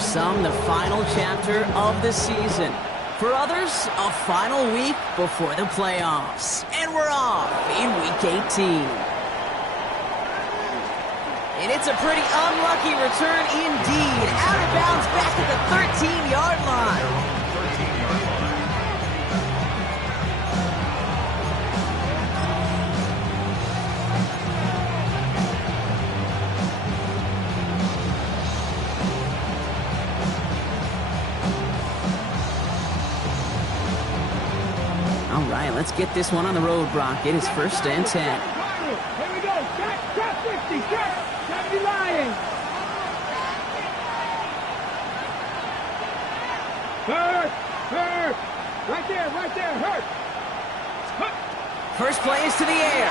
some, the final chapter of the season. For others, a final week before the playoffs. And we're off in Week 18. And it's a pretty unlucky return indeed. Out of bounds back at the 13-yard line. All right, let's get this one on the road, Brock. It is 1st and 10. Here we go. Shot 50. Shot 70 Lions. Hurt. Right there. Hurt. First play is to the air.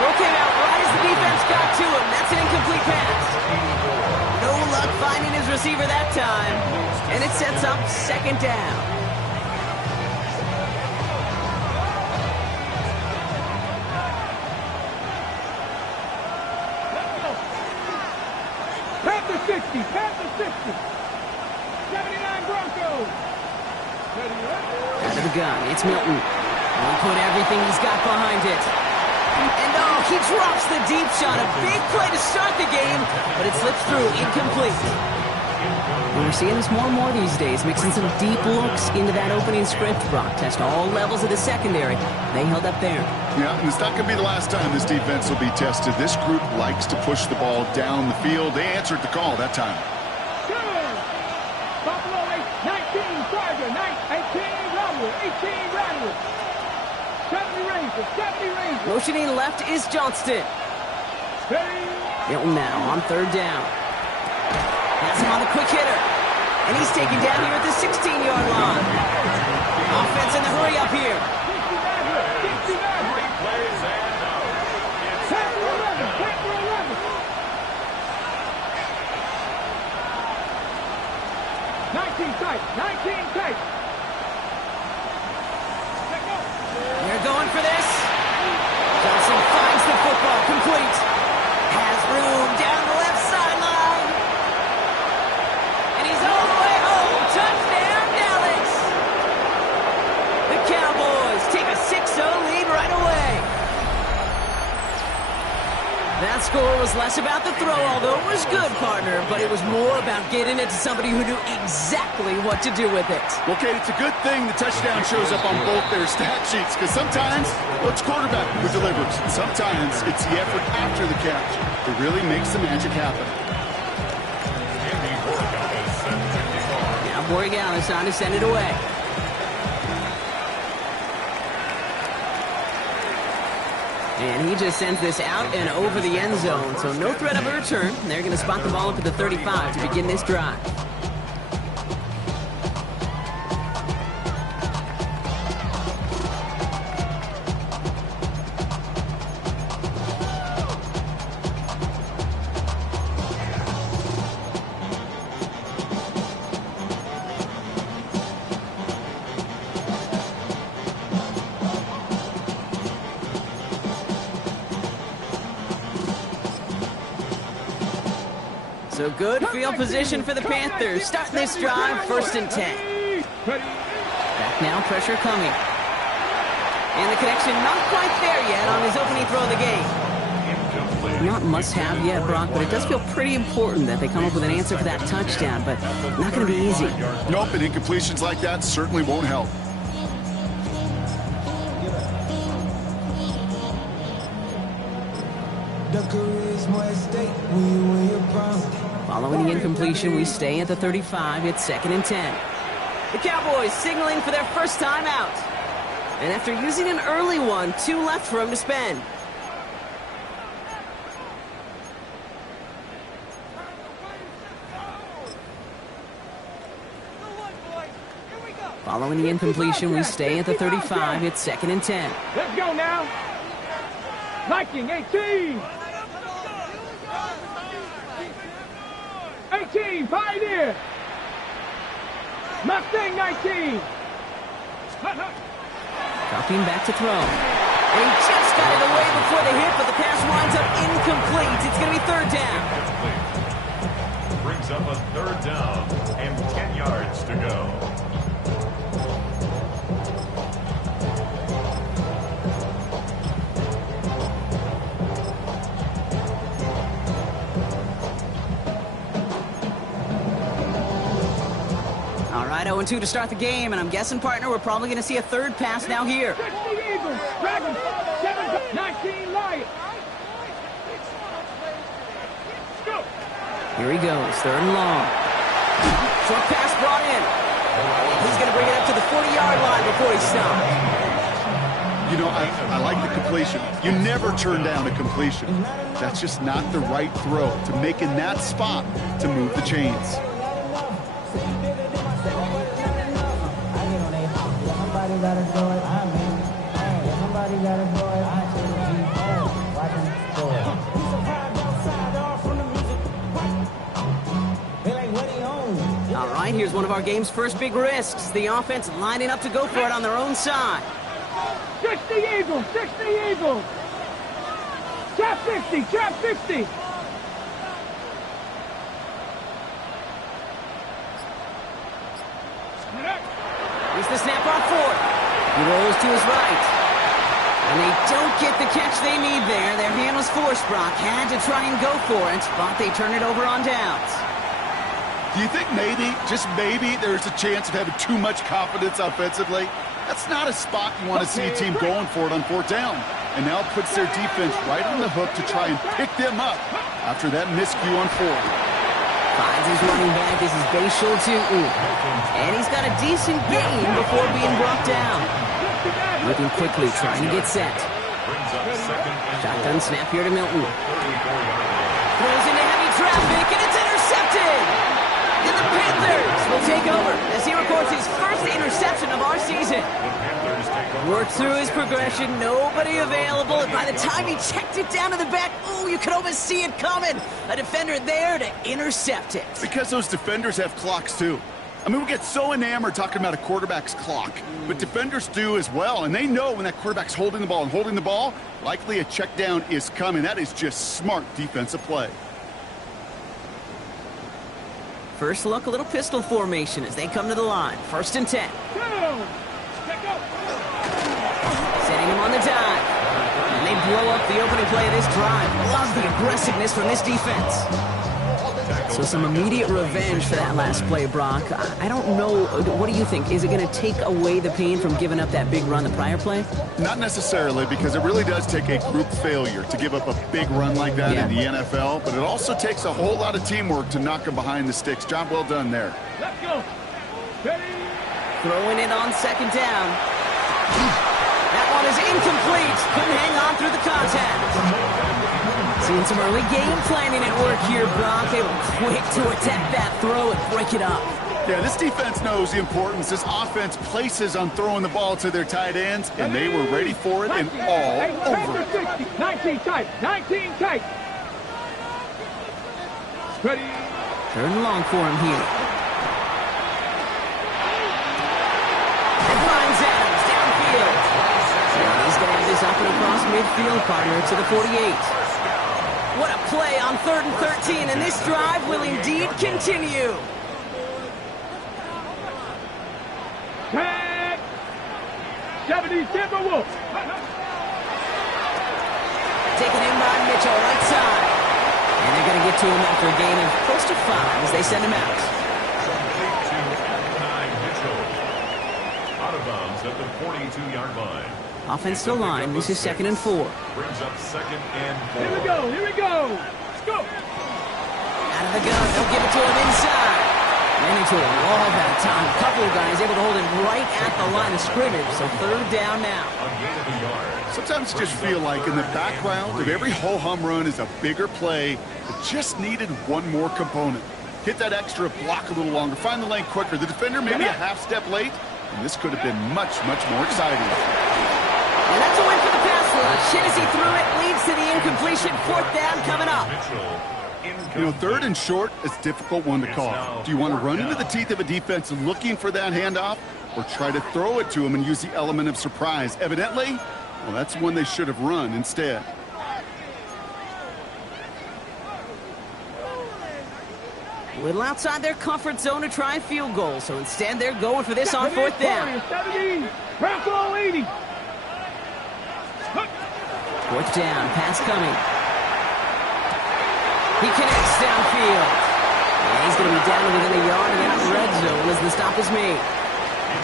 Throw came out right as the defense got to him. That's an incomplete pass. No luck finding his receiver that time. And it sets up 2nd down. Past the 60. 79 Broncos. Out of the gun, it's Milton. He'll put everything he's got behind it. And he drops the deep shot. A big play to start the game, but it slips through, incomplete. And we're seeing this more and more these days, mixing some deep looks into that opening script. Brock test all levels of the secondary. They held up there. Yeah, and it's not going to be the last time this defense will be tested. This group likes to push the ball down the field. They answered the call that time. Buffalo 19, Charger, 18, Rumble, 18, Rattler. 70 Rangers. Motioning left is Johnston. Milton now on 3rd down. That's him on the quick hitter. And he's taken down here at the 16-yard line. Offense in the hurry up here. 19 tight. They're going for this. Johnson finds the football, complete. Has room down the left sideline. And he's all the way home. Touchdown, Dallas. The Cowboys take a 6-0 lead right away. That score was less about the throw, although it was good, partner, but it was more about getting it to somebody who knew exactly what to do with it. Well, Kate, it's a good thing the touchdown shows up on both their stat sheets, because sometimes it's quarterback who delivers. Sometimes it's the effort after the catch that really makes the magic happen. Now Borregales on to send it away. And he just sends this out and over the end zone, so no threat of a return. They're going to spot the ball up at the 35 to begin this drive. So good field position for the Panthers. Starting this drive, 1st and 10. Back now, pressure coming. And the connection not quite there yet on his opening throw of the game. Not must-have yet, Brock, but it does feel pretty important that they come up with an answer for that touchdown, but not going to be easy. Nope, and incompletions like that certainly won't help. Following the incompletion, we stay at the 35. It's 2nd and 10. The Cowboys signaling for their first time out. And after using an early one, 2 left for him to spend. Following the incompletion, we stay at the 35. It's 2nd and 10. Let's go now. Viking 18. 18, Pioneer. Mustang 19. Dropping back to throw. And he just got it away before the hit, but the pass winds up incomplete. It's going to be 3rd down. Brings up a 3rd down and 10 yards to go. All right, 0-2 to start the game, and I'm guessing, partner, we're probably going to see a 3rd pass now here. 60 Eagles, Dragons, 19 Lions. Go. Here he goes, 3rd and long. Short pass brought in. He's going to bring it up to the 40-yard line before he stops. You know, I like the completion. You never turn down a completion. That's just not the right throw to make in that spot to move the chains. All right, here's one of our game's first big risks. The offense lining up to go for it on their own side. 60 Eagles, 60 Eagles. Trap 50, trap 50. Here's the snap on 4th. He rolls to his right. And they don't get the catch they need there. Their hand was forced, Brock. Had to try and go for it, but they turn it over on downs. Do you think maybe, just maybe, there's a chance of having too much confidence offensively? That's not a spot you want to see a team going for it on 4th down. And now it puts their defense right on the hook to try and pick them up after that miscue on 4th. Finds his running back. This is Bashul Tutu. And he's got a decent gain before being brought down. Looking quickly, trying to get set. Shotgun snap here to Milton. Throws into heavy traffic, and it's intercepted! And the Panthers will take over as he records his first interception of our season. Worked through his progression, nobody available, and by the time he checked it down to the back, ooh, you could almost see it coming. A defender there to intercept it. Because those defenders have clocks too. I mean, we get so enamored talking about a quarterback's clock, but defenders do as well, and they know when that quarterback's holding the ball and holding the ball, likely a check down is coming. That is just smart defensive play. First look, a little pistol formation as they come to the line. 1st and 10. Setting him on the dive. And they blow up the opening play of this drive. Love the aggressiveness from this defense. So some immediate revenge for that last play, Brock. I don't know. What do you think? Is it going to take away the pain from giving up that big run the prior play? Not necessarily, because it really does take a group failure to give up a big run like that in the NFL, but it also takes a whole lot of teamwork to knock them behind the sticks. Job well done there. Let's go. Ready? Throwing it on 2nd down. That one is incomplete. Couldn't hang on through the contact. Seeing some early game planning at work here, Brock. They were quick to attack that throw and break it up. Yeah, this defense knows the importance this offense places on throwing the ball to their tight ends, and they were ready for it and all over it. 19 tight, 19 tight. Ready? 3rd and long for him here. And finds Adams downfield. And he's going to have this up and across midfield, partner, to the 48. What a play on 3rd and 13, and this drive will indeed continue. Tag! 70 Timberwolves. Taken in by Mitchell, right side. And they're going to get to him after a gain of close to 5 as they send him out. Out of bounds at the 42-yard line. Offensive line, this is 2nd and 4. Brings up 2nd and 4. Here we go, here we go. Let's go. Out of the gun, they'll give it to him inside. Ran into a wall that time. A couple of guys able to hold him right at the line of scrimmage, so 3rd down now. A gain of a yard. Sometimes just feel like in the background of every ho-hum run is a bigger play that just needed one more component. Hit that extra block a little longer, find the lane quicker. The defender maybe a half step late, and this could have been much, much more exciting. And that's a win for the pass rush. Hit as he threw it, leads to the incompletion. 4th down coming up. You know, 3rd and short is a difficult one to call. Do you want to run into the teeth of a defense looking for that handoff, or try to throw it to him and use the element of surprise? Evidently, well, that's one they should have run instead. A little outside their comfort zone to try a field goal, so instead they're going for this on fourth down. 70, Bronco 80. Fourth down, pass coming. He connects downfield. And he's going to be down to within a yard and out in the red zone as the stop is made.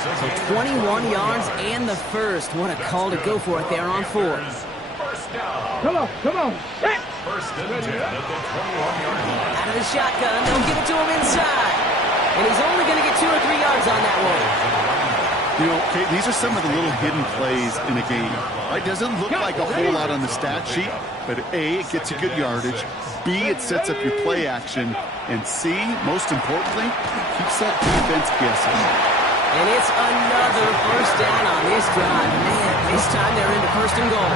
So 21 yards and the first. What a call to go for it there on fourth. Come on, come on. Set. First and 10 at the 21-yard line. Out of the shotgun, they'll give it to him inside. And he's only going to get 2 or 3 yards on that one. You know, Kate, these are some of the little hidden plays in a game. It doesn't look like a whole lot on the stat sheet, but A, it gets you good yardage. B, it sets up your play action. And C, most importantly, keeps that defense guessing. And it's another first down on this drive. Man, this time they're into first and goal.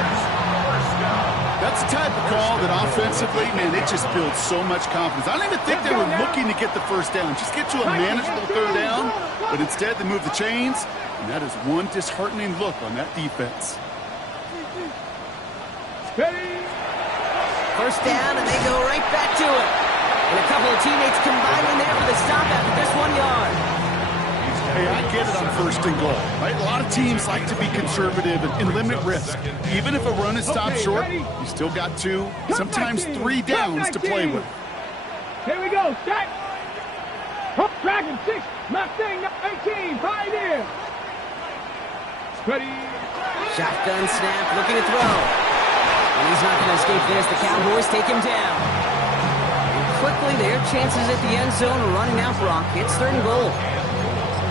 That's the type of call that offensively, man, it just builds so much confidence. I don't even think they were looking to get the first down. Just get to a manageable third down, but instead they move the chains, and that is one disheartening look on that defense. First down, and they go right back to it. And a couple of teammates combined in there for the stop after this 1 yard. Hey, I get it on first and goal, right? A lot of teams like to be conservative and limit risk. Even if a run is stopped short, you still got 2, sometimes 3 downs to play with. Here we go, set. Dragon 6, Mustang 18, Pioneer. Ready. Shotgun snap, looking to throw. And he's not going to escape this. The Cowboys take him down. And quickly, their chances at the end zone are running out, Brock. It's third and goal.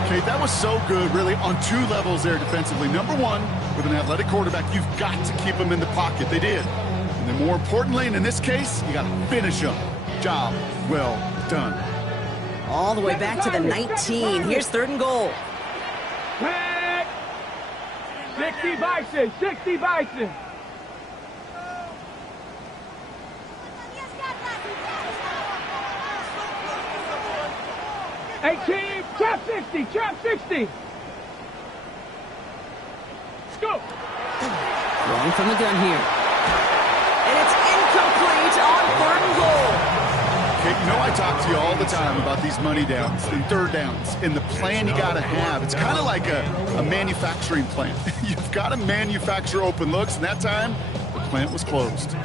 Okay, that was so good, really, on 2 levels there defensively. Number 1, with an athletic quarterback, you've got to keep him in the pocket. They did. And then more importantly, and in this case, you got to finish him. Job well done. All the way back to the 19. Here's third and goal. 60 Bison, 60 Bison. Trap 60, trap 60. Let's go. Throwing from the gun here. And it's incomplete on third and goal. Okay, you know I talk to you all the time about these money downs and third downs and the plan you got to have. It's kind of like a manufacturing plant. You've got to manufacture open looks, and that time, the plant was closed.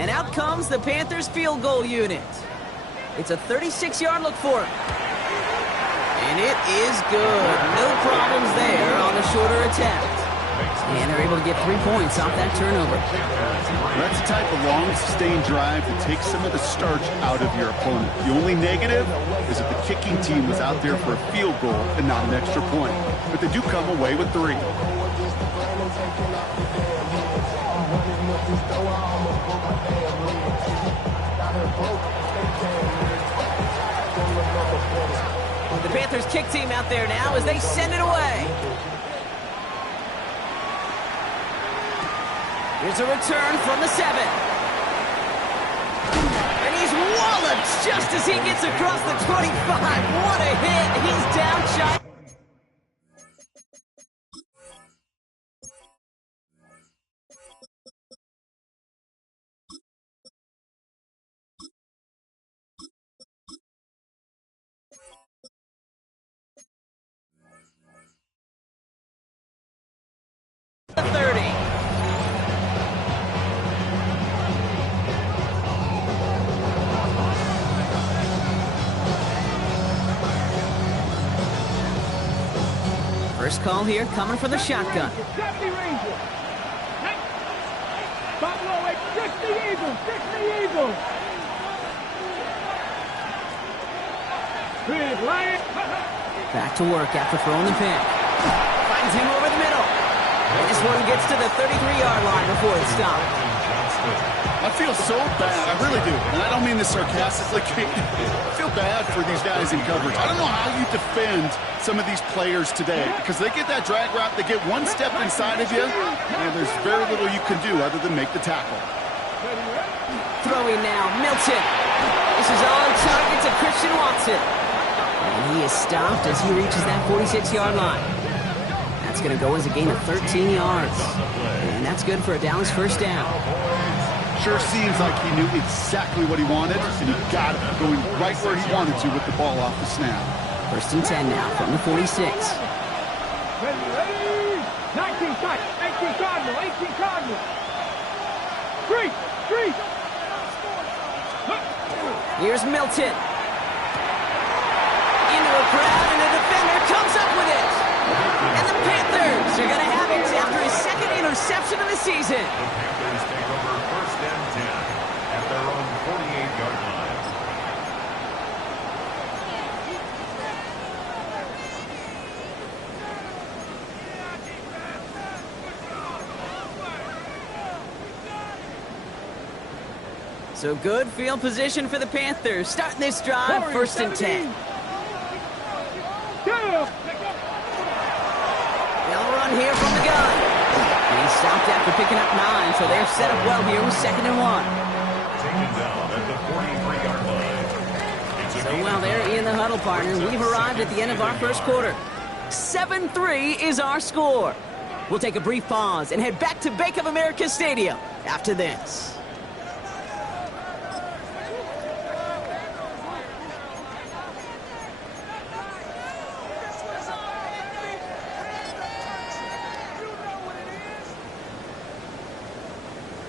And out comes the Panthers field goal unit. It's a 36-yard look for him. And it is good. No problems there on the shorter attempt. And they're able to get 3 points off that turnover. That's the type of long, sustained drive that takes some of the starch out of your opponent. The only negative is that the kicking team was out there for a field goal and not an extra point. But they do come away with 3. The Panthers kick team out there now as they send it away. Here's a return from the 7. And he's walloped just as he gets across the 25. What a hit. He's down shy. The 30. First call here coming from the shotgun. 70 Rangers. Buffalo 60 Eagles, 60 Eagles. Back to work after throwing the pick. Finds him over the middle. And this one gets to the 33-yard line before it's stopped. I feel so bad. I really do. And I don't mean this sarcastically. I feel bad for these guys in coverage. I don't know how you defend some of these players today because they get that drag route, they get one step inside of you, and there's very little you can do other than make the tackle. Throwing now, Milton. This is on target to Christian Watson. And he is stopped as he reaches that 46-yard line. That's That's going to go as a gain of 13 yards. And that's good for a Dallas first down. Sure seems like he knew exactly what he wanted, and he got it, going right where he wanted to with the ball off the snap. First and 10 now from the 46. Ready. 19 tight. 18 Cardinal. 18 Cardinal. Three. Here's Milton. Into a crowd, and the defender comes up with it. And the Panthers are going to have it after his second interception of the season. The Panthers take over first and 10 at their own 48-yard line. So good field position for the Panthers. Starting this drive, first and 10. They'll run here from the gun. And he's stopped after picking up 9, so they're set up well here with second and 1. Taken down at the 43-yard line. So while they're in the huddle, partner, we've arrived at the end of our first quarter. 7-3 is our score. We'll take a brief pause and head back to Bank of America Stadium after this.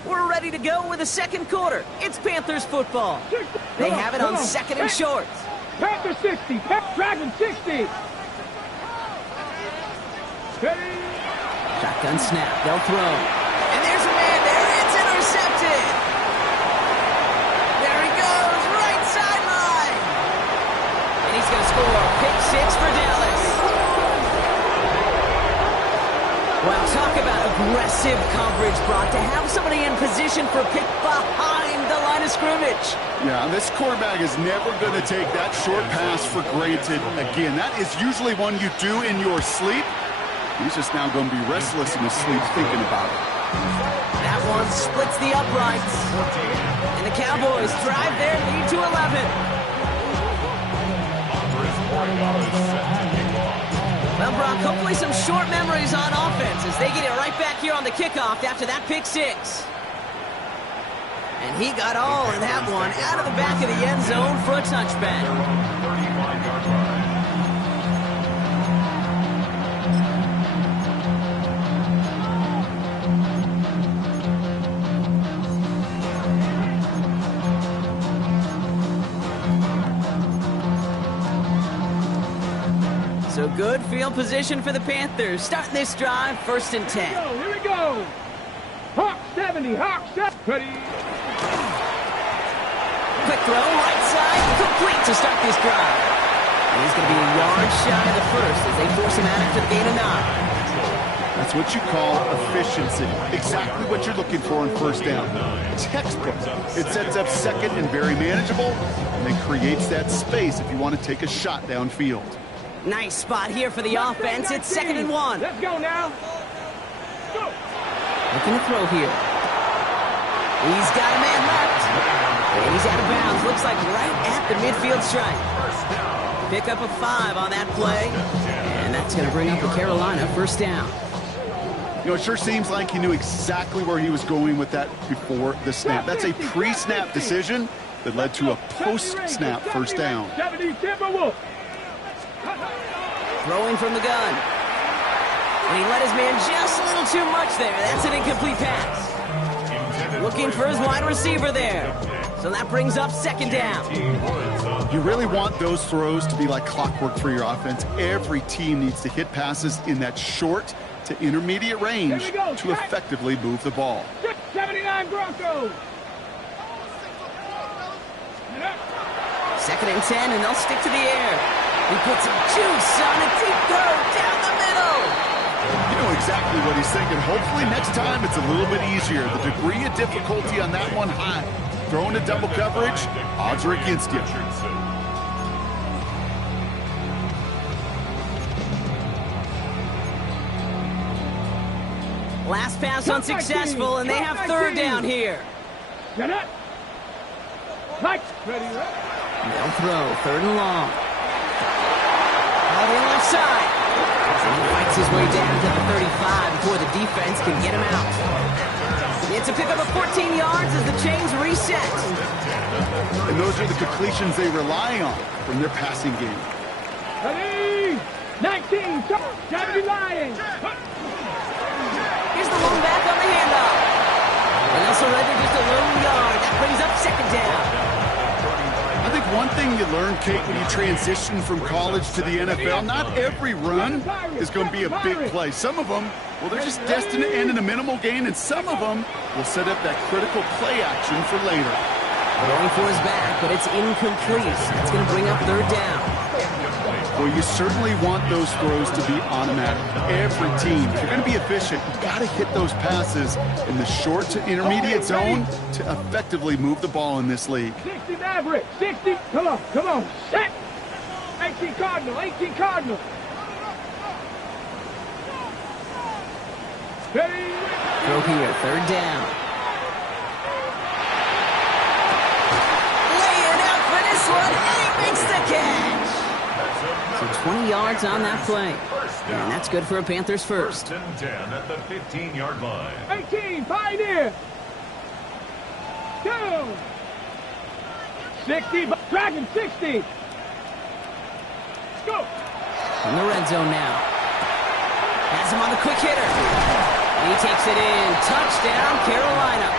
We're ready to go with the second quarter. It's Panthers football. They have it on second and short. Panther 60. Dragon 60. Shotgun snap. They'll throw. And there's a man there. It's intercepted. There he goes. Right sideline. And he's going to score. Pick 6 for Dallas. Well, talk about aggressive coverage, Brock, to have somebody in position for pick behind the line of scrimmage. Yeah, this quarterback is never going to take that short pass for granted again. That is usually one you do in your sleep. He's just now going to be restless in his sleep thinking about it. That one splits the uprights. And the Cowboys drive their lead to 11. Well, Brock, hopefully some short memories on offense as they get it right back here on the kickoff after that pick 6. And he got all of that one out of the back of the end zone for a touchback. 35-yard line. So good field position for the Panthers. Starting this drive, first and 10. Here we go. Hawk 70. Hawk 70. Ready. Quick throw, right side, complete to start this drive. And he's going to be a yard shy of the first as they force him out after the gain of 9. That's what you call efficiency. Exactly what you're looking for on first down. Textbook. It sets up second and very manageable, and then creates that space if you want to take a shot downfield. Nice spot here for the offense. It's second and 1. Let's go now. Go. Looking to throw here. He's got a man left. And he's out of bounds. Looks like right at the midfield stripe. Pick up a 5 on that play. And that's going to bring up the Carolina first down. You know, it sure seems like he knew exactly where he was going with that before the snap. That's a pre-snap decision that led to a post-snap first down. 70 Timberwolf. Throwing from the gun. And he let his man just a little too much there. That's an incomplete pass. Looking for his wide receiver there. So that brings up second down. You really want those throws to be like clockwork for your offense. Every team needs to hit passes in that short to intermediate range to effectively move the ball. 79 Broncos. Second and 10, and they'll stick to the air. He puts some juice on a deep curve down the middle. You know exactly what he's thinking. Hopefully next time it's a little bit easier. The degree of difficulty on that one high. Throwing a double coverage, odds are against you. Last pass unsuccessful, and they have third down here. Get up. Right. Ready. They'll throw third and long. Out in left side. And he fights it his way down to the 35 before the defense can get him out. It's a pickup of 14 yards as the chains reset. And those are the completions they rely on from their passing game. Ready? 19, Johnny Lions. Here's the lone back on the handoff. And they'll surrender just a lone yard. That brings up second down. I think one thing you learn, Kate, when you transition from college to the NFL, not every run is going to be a big play. Some of them, well, they're just destined to end in a minimal gain, and some of them will set up that critical play action for later. Going for his back, but it's incomplete. That's going to bring up third down. Well, you certainly want those throws to be automatic. Every team, if you're going to be efficient, you've got to hit those passes in the short to intermediate zone to effectively move the ball in this league. 60 Maverick, 60. Come on, set. 18 Cardinal, 18 Cardinal. Ready? Throw here, third down. Laying out for this one, and he makes the catch. So 20 yards on that play. And that's good for a Panthers first. 1st and 10 at the 15-yard line. 18, Pioneer. 2. 60, Dragon, 60. Go. In the red zone now. Has him on the quick hitter. He takes it in. Touchdown, Carolina.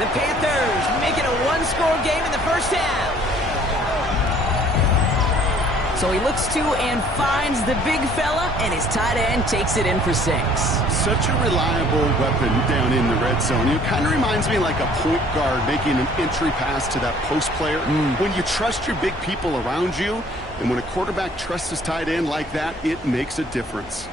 The Panthers make it a one-score game in the first half. So he looks to and finds the big fella, and his tight end takes it in for 6. Such a reliable weapon down in the red zone. It kind of reminds me like a point guard making an entry pass to that post player. When you trust your big people around you, and when a quarterback trusts his tight end like that, it makes a difference.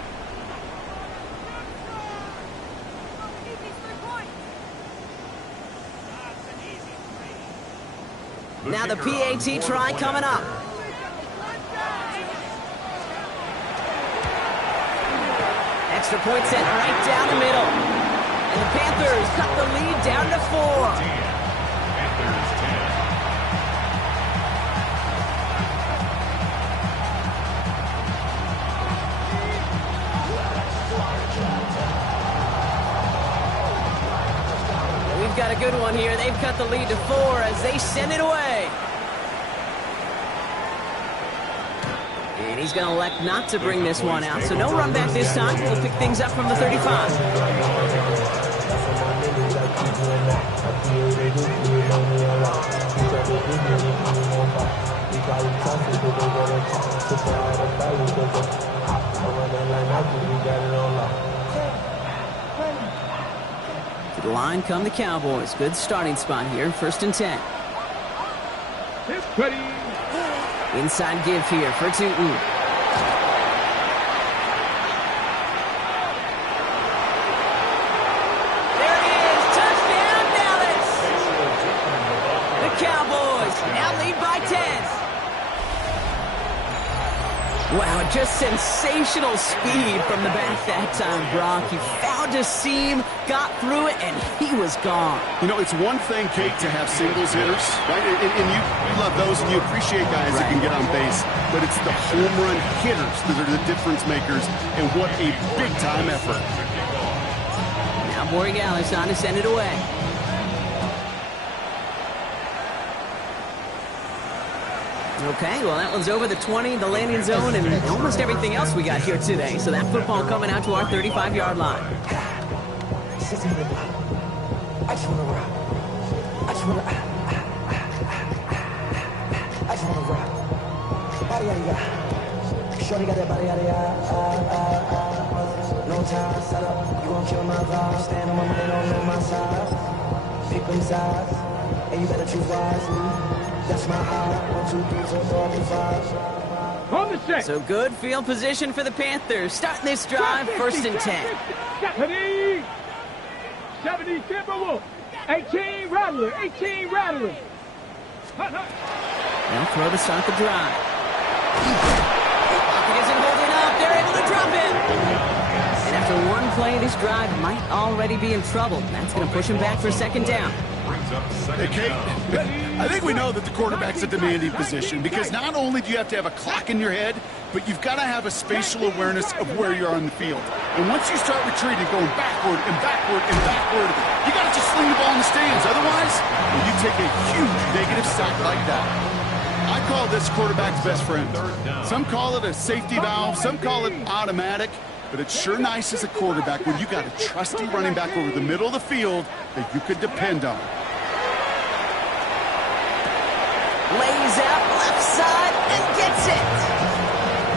Now the PAT try coming up. Extra point sent right down the middle. And the Panthers cut the lead down to 4. Panthers 10. We've got a good one here. They've cut the lead to 4 as they send it away. And he's going to elect not to bring this one out. So no run back this time. We'll pick things up from the 35. To the line come the Cowboys. Good starting spot here. 1st and 10. Ready? Inside give here for Tootin. There it is. Touchdown, Dallas. The Cowboys now lead by 10. Wow, just sensational speed from the back that time, Brock. He found a seam, got through it, and he was gone. You know, it's one thing, Kate, to have singles hitters, right? And you love those, and you appreciate guys that can get on base. But it's the home run hitters that are the difference makers, and what a big-time effort. Now Borregales on to send it away. Okay, well, that one's over the 20, the landing zone, and almost everything else we got here today. So that football coming out to our 35-yard line. I just want to rock. I just want to rock. Body out of ya. Shorty got that body out of ya. No time, set up. You gon' kill my vibe. Stand on my money, don't know my side. Pick them sides, and you better choose wisely. That's my eye. 1, 2, 3, 4, 5. On the set. So good field position for the Panthers. Starting this drive, 1st and 10. 70 Timberwolf. 18 Rattler. 18 Rattler. They'll throw to start the drive. Pocket isn't holding up. They're able to drop it. And after one play, this drive might already be in trouble. That's going to push him back for 2nd down. Hey, Kate, I think we know that the quarterback's a demanding position because not only do you have to have a clock in your head, but you've got to have a spatial awareness of where you're on the field. And once you start retreating, going backward and backward and backward, you got to just sling the ball in the stands. Otherwise, you take a huge negative sack like that. I call this quarterback's best friend. Some call it a safety valve, some call it automatic, but it's sure nice as a quarterback when you got a trusty running back over the middle of the field that you could depend on. Lays out left side and gets it.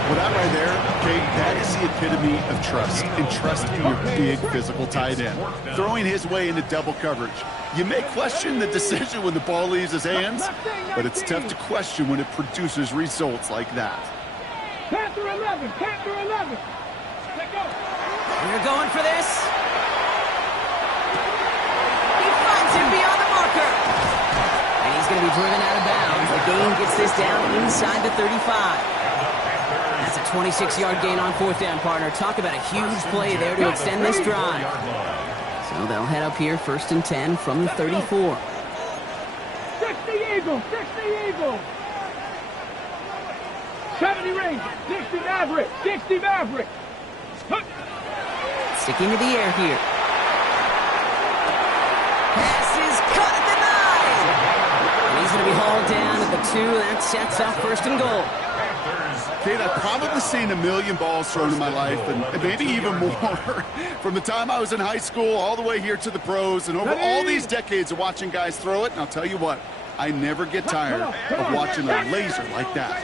Well, that right there, okay, that is the epitome of trust, and trust in your big physical tight end. Throwing his way into double coverage. You may question the decision when the ball leaves his hands, but it's tough to question when it produces results like that. Panther 11, Panther 11. Let go. We're going for this. He finds him beyond the marker. And he's going to be driven out of bounds. The gain gets this down inside the 35. That's a 26-yard gain on fourth down, partner. Talk about a huge play there to extend this drive. So they'll head up here, 1st and 10 from the 34. 60 Eagles, 60 Eagles. 70 Rangers, 60 Maverick, 60 Maverick. Sticking to the air here. Pass is cut and denied. And he's going to be hauled down at the 2. That sets up 1st and goal. Kate, I've probably seen a million balls thrown in my life, and maybe even more, from the time I was in high school all the way here to the pros, and over all these decades of watching guys throw it. And I'll tell you what, I never get tired of watching a laser like that.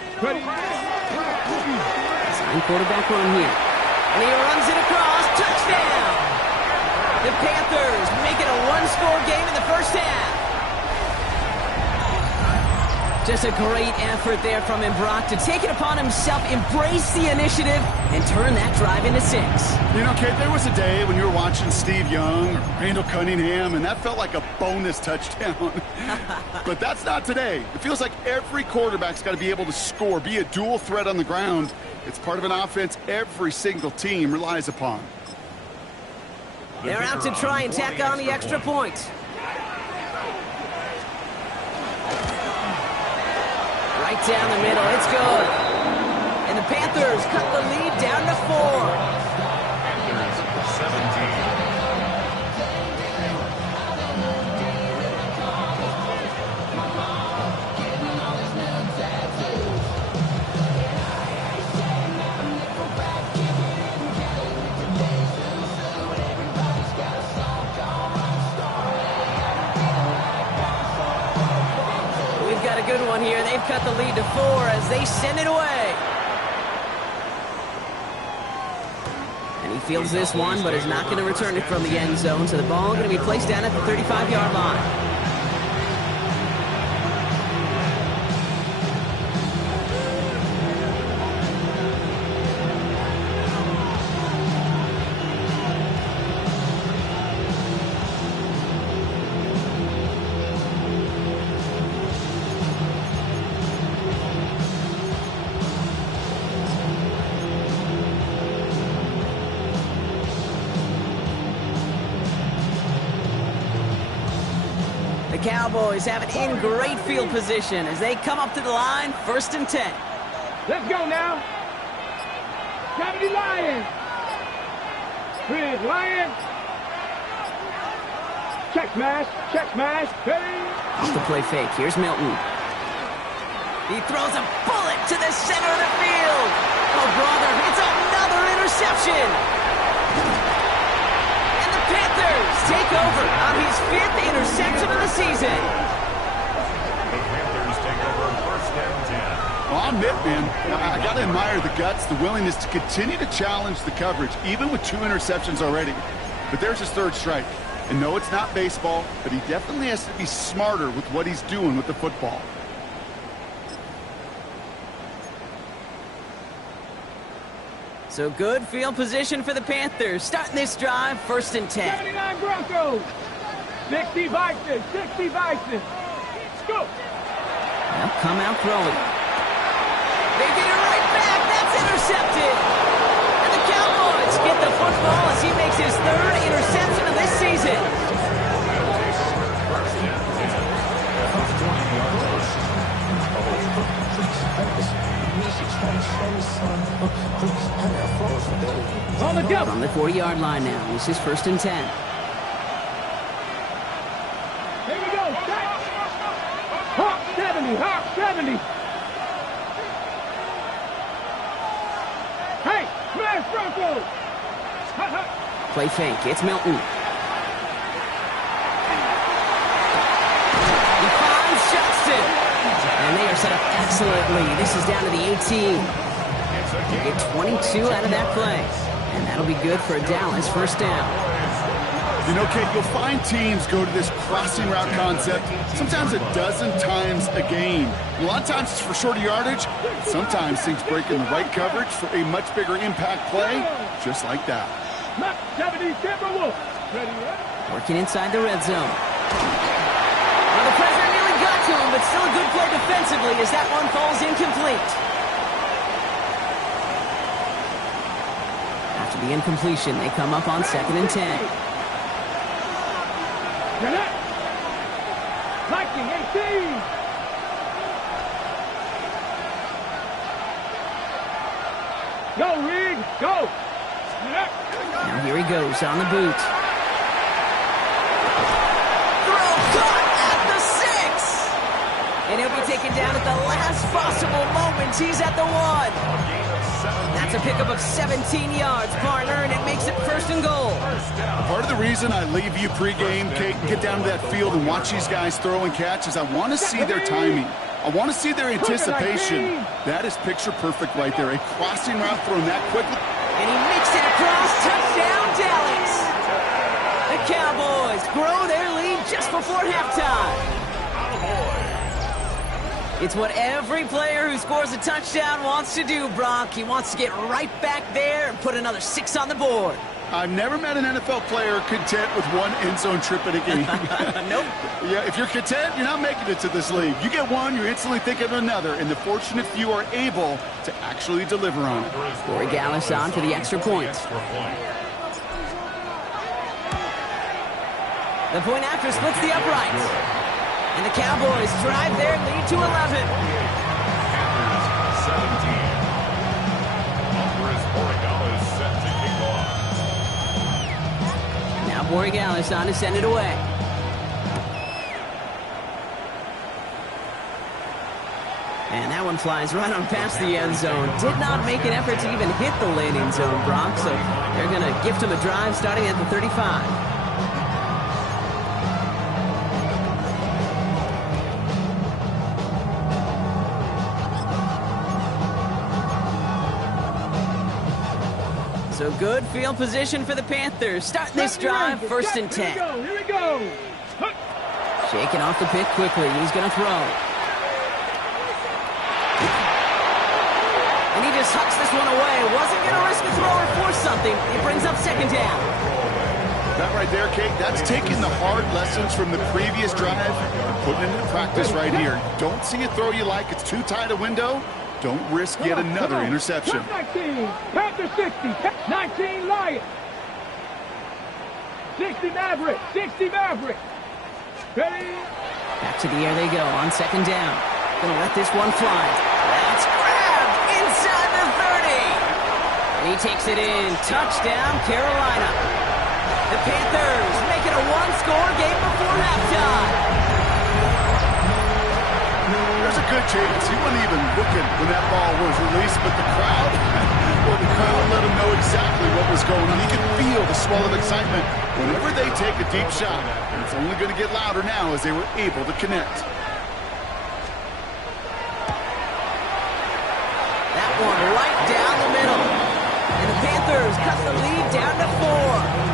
Sign quarterback run here. And he runs it across. Touchdown! The Panthers make it a one-score game in the first half. Just a great effort there from him, Brock, to take it upon himself, embrace the initiative, and turn that drive into 6. You know, Kate, there was a day when you were watching Steve Young or Randall Cunningham, and that felt like a bonus touchdown. But that's not today. It feels like every quarterback's got to be able to score, be a dual threat on the ground. It's part of an offense every single team relies upon. They're out to try and tack on the extra point. Right down the middle, it's good. And the Panthers cut the lead down to 4. Panthers 17. Good one here. They've cut the lead to 4 as they send it away. And he fields this one, but is not going to return it from the end zone. So the ball going to be placed down at the 35-yard line. The Cowboys have it in great field position as they come up to the line, 1st and 10. Let's go now. 70 Lions. Here's Lions. Check smash, check smash. Hey. Off the play fake. Here's Milton. He throws a bullet to the center of the field. Oh, brother, it's another interception. And the Panthers take over on his 5th interception of the season. The Panthers take over 1st and 10. Well, I'll admit, man, I got to admire the guts, the willingness to continue to challenge the coverage, even with 2 interceptions already. But there's his 3rd strike. And no, it's not baseball, but he definitely has to be smarter with what he's doing with the football. So good field position for the Panthers. Starting this drive, 1st and 10. 79 Broncos. 60 Vikings, 60 Vikings. Let's go. They'll come out throwing. They get it right back. That's intercepted. And the Cowboys get the football as he makes his 3rd interception of this season. On the jump. From the 40-yard line now. This is 1st and 10. Here we go. Hawk 70. Hawk 70. Hey, smash Bronco. Play fake. It's Milton. He finds Johnston. And they are set up excellently. This is down to the 18. They get 22 out of that play. And that'll be good for a Dallas 1st down. You know, Kate, you'll find teams go to this crossing route concept sometimes a dozen times a game. A lot of times it's for shorter yardage. Sometimes things break in the right coverage for a much bigger impact play, just like that. Not 70 Timberwolves. Ready, Working inside the red zone. Well, the pressure nearly got to him, but still a good play defensively as that one falls incomplete. After the incompletion, they come up on 2nd and 10. Viking 18. Go, Reed. Go. Now here he goes on the boot. Throw caught at the 6. And he'll be taken down at the last possible moment. He's at the 1. That's a pickup of 17 yards, partner, and it makes it 1st and goal. Part of the reason I leave you pregame, Kate, and get down to that field and watch these guys throw and catch is I want to see their timing. I want to see their anticipation. That is picture perfect right there. A crossing route thrown that quickly. And he makes it across. Touchdown, Dallas. The Cowboys grow their lead just before halftime. It's what every player who scores a touchdown wants to do, Brock. He wants to get right back there and put another 6 on the board. I've never met an NFL player content with one end zone trip in a game. Nope. Yeah, if you're content, you're not making it to this league. You get one, you're instantly thinking of another, and the fortunate few are able to actually deliver on it. Corey Gallis on for the extra point. The point after splits the uprights. And the Cowboys drive their lead to 11. Panthers 17. Set to kick off. Now Borregales on to send it away. And that one flies right on past the end zone. Did not make an effort to even hit the landing zone, Brock. So they're going to gift him a drive starting at the 35. So good field position for the Panthers. Starting this drive, 1st and 10. Here we go. Shaking off the pick quickly. He's going to throw. And he just hucks this one away. Wasn't going to risk a throw or force something. It brings up 2nd down. That right there, Kate, that's taking the hard lessons from the previous drive and putting it into practice right here. Don't see a throw you like. It's too tight a window. Don't risk yet another interception. 19, Panther 60, 19 Lions. 60 Maverick, 60 Maverick. Ready? Back to the air they go on 2nd down. Gonna let this one fly. That's grabbed inside the 30. And he takes it in. Touchdown, Carolina. The Panthers making a one-score game before halftime. There's a good chance he wasn't even looking when that ball was released, but the crowd let him know exactly what was going on. He could feel the swell of excitement whenever they take a deep shot. And it's only going to get louder now as they were able to connect. That one right down the middle. And the Panthers cut the lead down to 4.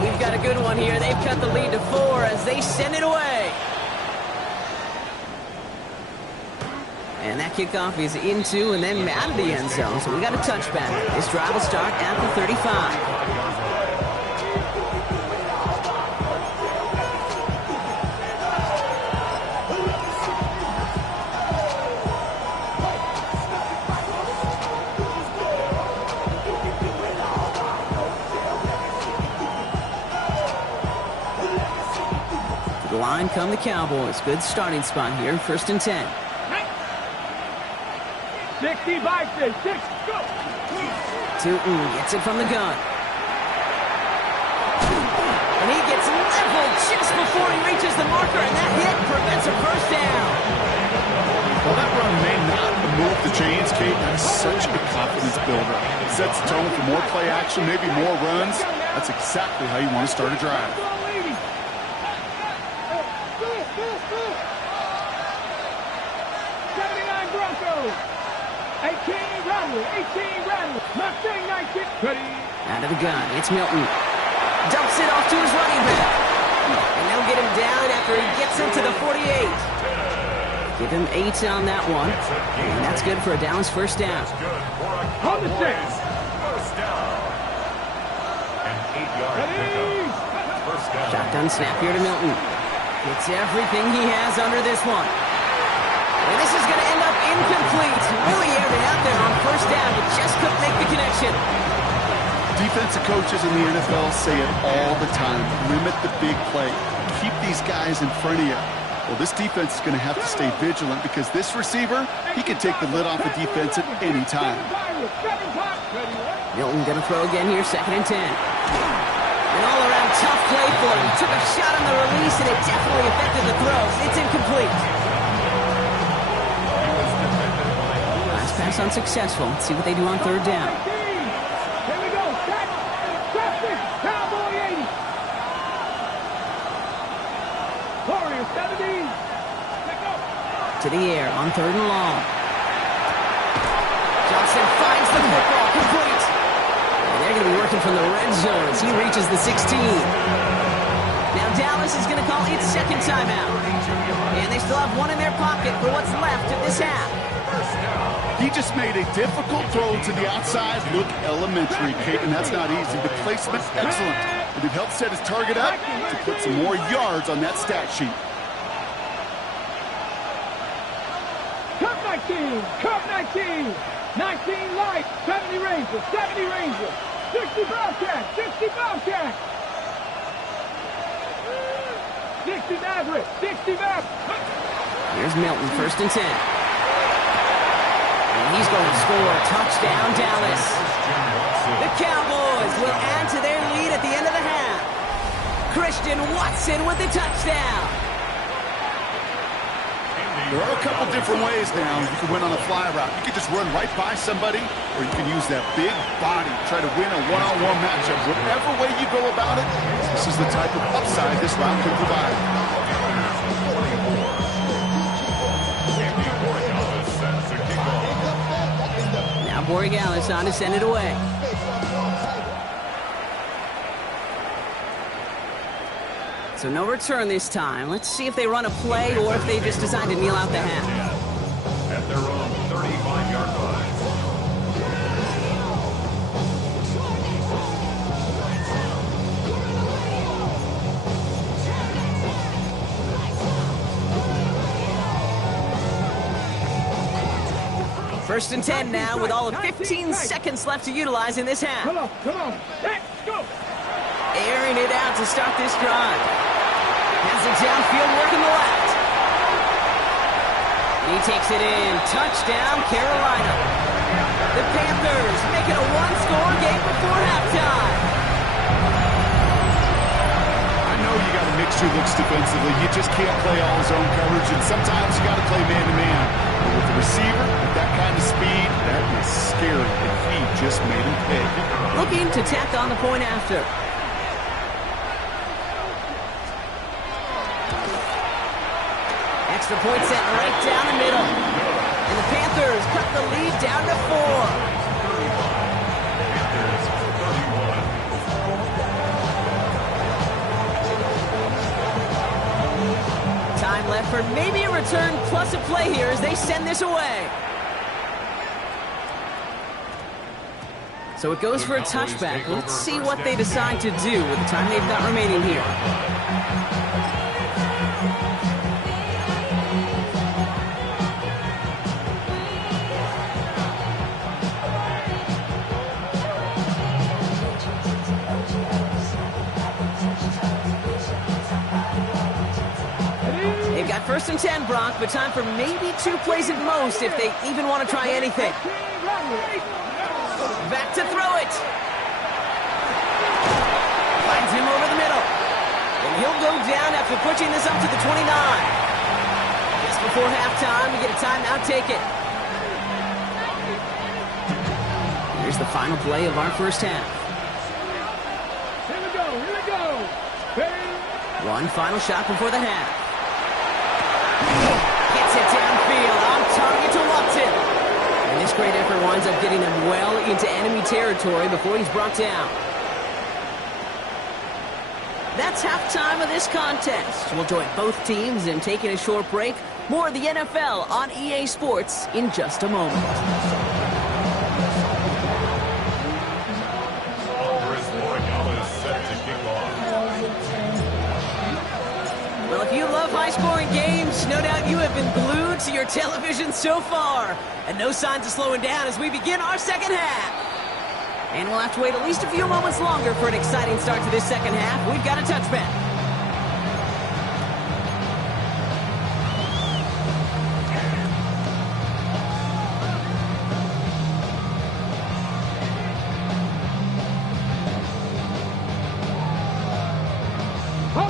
We've got a good one here. They've cut the lead to 4 as they send it away. And that kickoff is into and then out of the end zone. So we got a touchback. This drive will start at the 35. the line come the Cowboys. Good starting spot here, 1st and 10. 65, 6, go! Tootin gets it from the gun. And he gets leveled just before he reaches the marker, and that hit prevents a first down. Well, that run may not move the chains, Kate. That's such a confidence builder. It sets the tone for more play action, maybe more runs. That's exactly how you want to start a drive. 79 Broncos. 18 Rattle. Mustang 19. Ready. Out of the gun, it's Milton. Dumps it off to his running back. And they'll get him down after he gets him to the 48. Give him 8 on that one. And that's good for a Dallas first down. On the 6. First down. An 8-yard pickup. First down. Shotgun snap here to Milton. Gets everything he has under this one. And this is going to end up incomplete. Really aired it out there on first down, but just couldn't make the connection. Defensive coaches in the NFL say it all the time. Limit the big play. Keep these guys in front of you. Well, this defense is going to have to stay vigilant because this receiver, he can take the lid off the defense at any time. Milton going to throw again here, 2nd and 10. An all-around tough play for him. Took a shot on the release, and it definitely affected the throw. It's incomplete. Last pass unsuccessful. Let's see what they do on 3rd down. Here we go. Cowboy 80. Warrior 70. To the air on 3rd and long. Johnson finds the football, complete. And they're going to be working from the red zone as he reaches the 16. Now Dallas is going to call its 2nd timeout. And they still have one in their pocket for what's left of this half. He just made a difficult throw to the outside. Look elementary, Kate, and that's not easy. The placement's excellent. And it helped set his target up to put some more yards on that stat sheet. Cup 19. 19 light. 70 Ranger. 60 Bobcat. 60 Maverick. Here's Milton, 1st and 10. And he's going to score. Touchdown, Dallas. The Cowboys will add to their lead at the end of the half. Christian Watson with the touchdown. There are a couple different ways now you can win on a fly route. You can just run right by somebody, or you can use that big body, try to win a one-on-one matchup. Whatever way you go about it, this is the type of upside this route can provide. Now Borregales on to send it away. So no return this time. Let's see if they run a play or if they just decide to kneel out the half. At their own 35-yard line. First and 10 now with all of 15 seconds left to utilize in this half. Come on. Let's go. Airing it out to start this drive. Has it downfield working the left. He takes it in. Touchdown, Carolina. The Panthers make it a one-score game before halftime. I know you got to mix your looks defensively. You just can't play all zone coverage, and sometimes you got to play man-to-man. But with the receiver, with that kind of speed, that is scary, and he just made him pay. Looking to tack on the point after. Extra point set right down the middle. And the Panthers cut the lead down to 4. Time left for maybe a return plus a play here as they send this away. So it goes for a touchback. Let's see what they decide to do with the time they've got remaining here. got 1st and 10, Brock, but time for maybe 2 plays at most if they even want to try anything. Back to throw it. Finds him over the middle. And he'll go down after pushing this up to the 29. Just before halftime, we get a timeout, take it. Here's the final play of our first half. Here we go. One final shot before the half. Gets it downfield, on target to Watson. And this great effort winds up getting him well into enemy territory before he's brought down. That's halftime of this contest. We'll join both teams in taking a short break. More of the NFL on EA Sports in just a moment. Well, if you love high-scoring games, no doubt you have been glued to your television so far. And no signs of slowing down as we begin our second half. And we'll have to wait at least a few moments longer for an exciting start to this second half. We've got a touchback.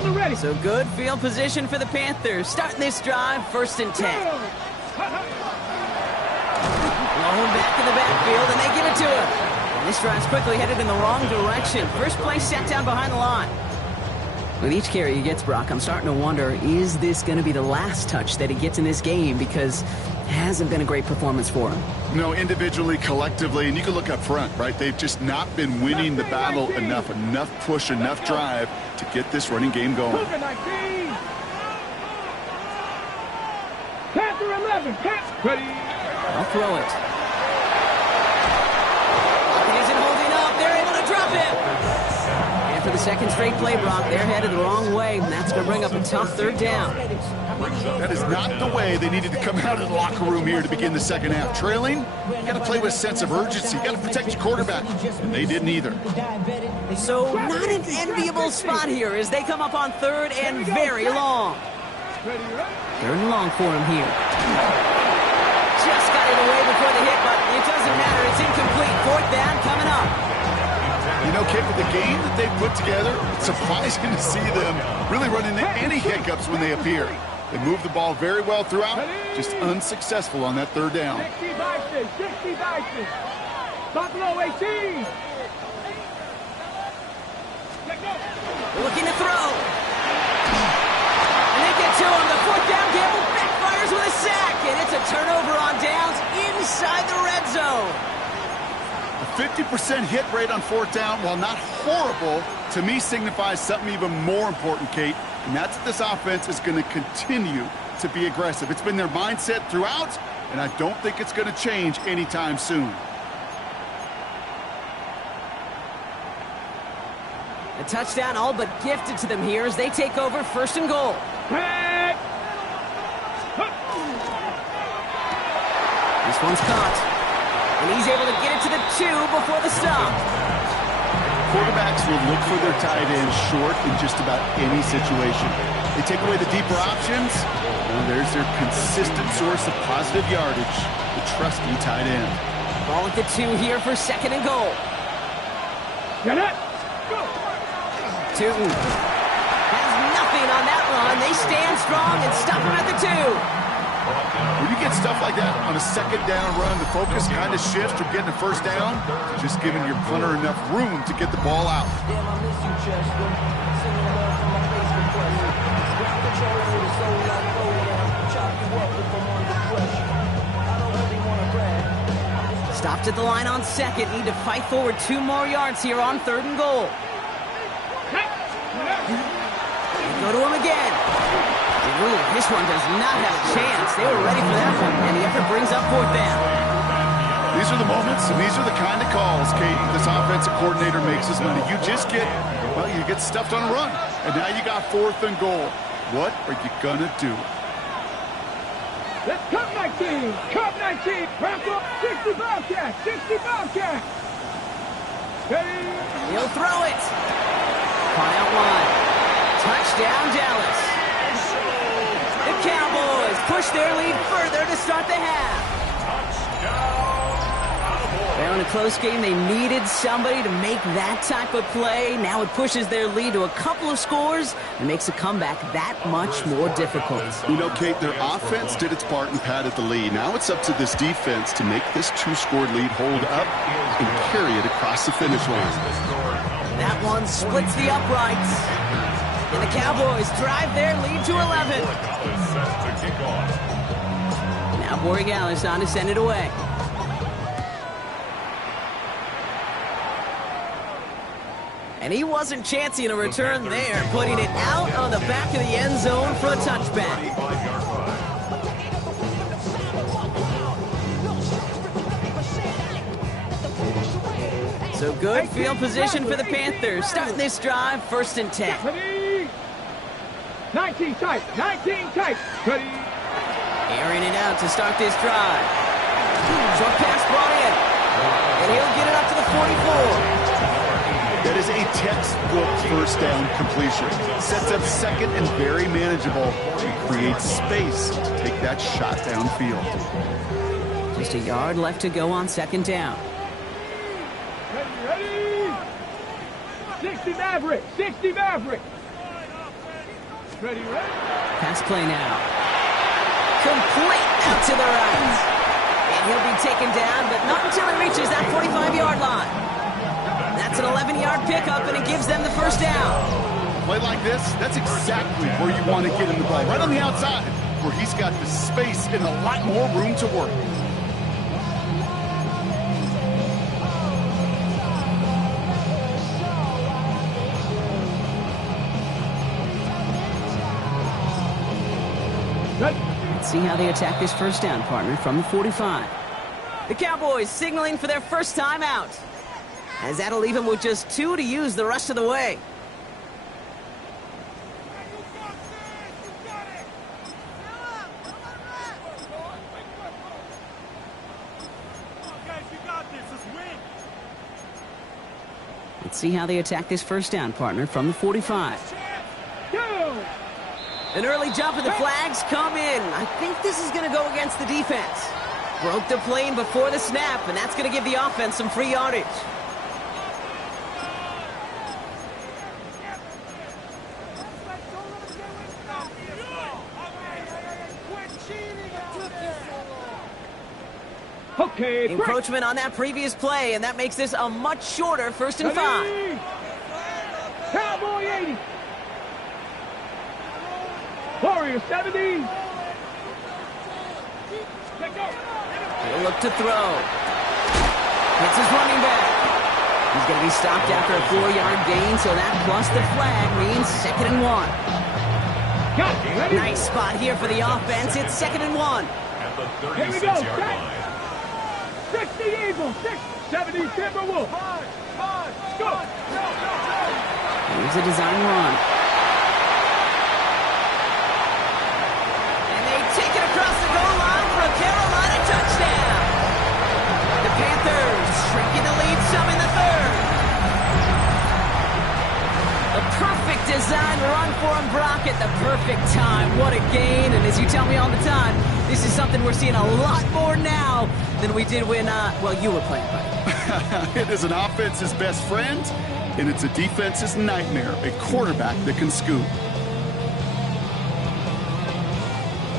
Ready. So good field position for the Panthers. Starting this drive, 1st and 10. Blown back in the backfield, and they give it to him. And this drive's quickly headed in the wrong direction. First play set down behind the line. With each carry he gets, Brock, I'm starting to wonder, is this going to be the last touch that he gets in this game? Because it hasn't been a great performance for him. No, individually, collectively, and you can look up front, right? They've just not been winning the battle enough push, enough drive to get this running game going. Panther 11, ready. I'll throw it. It isn't holding up. They're able to drop it. And for the second straight play, Brock, they're headed the wrong way, and that's going to bring up a tough 3rd down. That is not the way they needed to come out of the locker room here to begin the second half. Trailing, you got to play with a sense of urgency. You got to protect your quarterback, and they didn't either. So not an enviable spot here as they come up on 3rd and very long. 3rd and long for him here. Just got it away before the hit, but it doesn't matter. It's incomplete. 4th down coming up. You know, Kate, with the game that they've put together, it's surprising to see them really run into any hiccups when they appear. They move the ball very well throughout, just unsuccessful on that 3rd down. 60 Bison. Buffalo 18. Looking to throw. And they get to him. The 4th down gamble backfires with a sack. And it's a turnover on downs inside the red zone. A 50% hit rate on 4th down, while not horrible, to me signifies something even more important, Kate. And that's that this offense is going to continue to be aggressive. It's been their mindset throughout, and I don't think it's going to change anytime soon. A touchdown all but gifted to them here as they take over 1st and goal. This one's caught. And he's able to get it to the 2 before the stop. Quarterbacks will look for their tight end short in just about any situation. They take away the deeper options, and there's their consistent source of positive yardage, the trusty tight end. Ball at the 2 here for 2nd and goal. Get it. Go. Tootin has nothing on that run. They stand strong and stop him at the 2. When you get stuff like that on a 2nd down run, the focus kind of shifts from getting a 1st down to just giving your punter enough room to get the ball out. Damn, I miss you, Chester. Singing love from my face compressor. Ground control with a soul like Rodan. Chop you up if I'm under pressure. I don't really want to brag. Stopped at the line on 2nd. Need to fight forward 2 more yards here on 3rd and goal. Go to him again. Ooh, this one does not have a chance. They were ready for that one, and the effort brings up 4th down. These are the moments, and these are the kind of calls, Kate, this offensive coordinator makes his money. You just get, well, you get stuffed on a run, and now you got 4th and goal. What are you going to do? Let's cut 19. Cut 19. Panther 60 Bobcat. 60 Bobcat. Ready. He'll throw it. Caught out wide. Touchdown, Dallas. The count push their lead further to start the half. Well, in a close game, they needed somebody to make that type of play. Now it pushes their lead to a couple of scores and makes a comeback that much more difficult. You know, Kate, their offense did its part and padded the lead. Now it's up to this defense to make this two-score lead hold up and carry it across the finish line. That one splits the uprights. And the Cowboys drive their lead to 11. Now Borregales on to send it away. And he wasn't chancing a return there, putting it out on the back of the end zone for a touchback. So good field position for the Panthers. Starting this drive, 1st and 10. Ready? 19 tight. 19 tight. Ready? Airing it out to start this drive. Short pass brought in. And he'll get it up to the 44. That is a textbook first down completion. Sets up second and very manageable and creates space to take that shot downfield. Just a yard left to go on 2nd down. Ready? 60 Maverick. 60 Maverick. Ready? Pass play now. Complete out to the right. And he'll be taken down, but not until he reaches that 45-yard line. That's an 11-yard pickup, and it gives them the 1st down. Play like this, that's exactly where you want to get him the ball. Right on the outside, where he's got the space and a lot more room to work. Let's see how they attack this 1st down, partner, from the 45. The Cowboys signaling for their first time out, as that'll leave him with just 2 to use the rest of the way. Let's see how they attack this 1st down, partner, from the 45. An early jump and the flags come in. I think this is going to go against the defense. Broke the plane before the snap, and that's going to give the offense some free yardage. Okay, encroachment on that previous play, and that makes this a much shorter 1st and 5. Cowboy 80. Warrior 70. He'll look to throw. Hits his running back. He's going to be stopped after a 4-yard gain, so that plus the flag means 2nd and 1. Nice spot here for the offense. It's 2nd and 1. At the Here we go. 36-yard line. 60 Eagles, 70 Timberwolves. Go. Here's a design run. And they take it across the goal line for a Carolina touchdown. The Panthers shrinking the lead some in the 3rd. A perfect design run for him, Brock, at the perfect time. What a gain, and as you tell me all the time, this is something we're seeing a lot more now than we did when, well, you were playing, buddy. It is an offense's best friend, and it's a defense's nightmare, a quarterback that can scoop.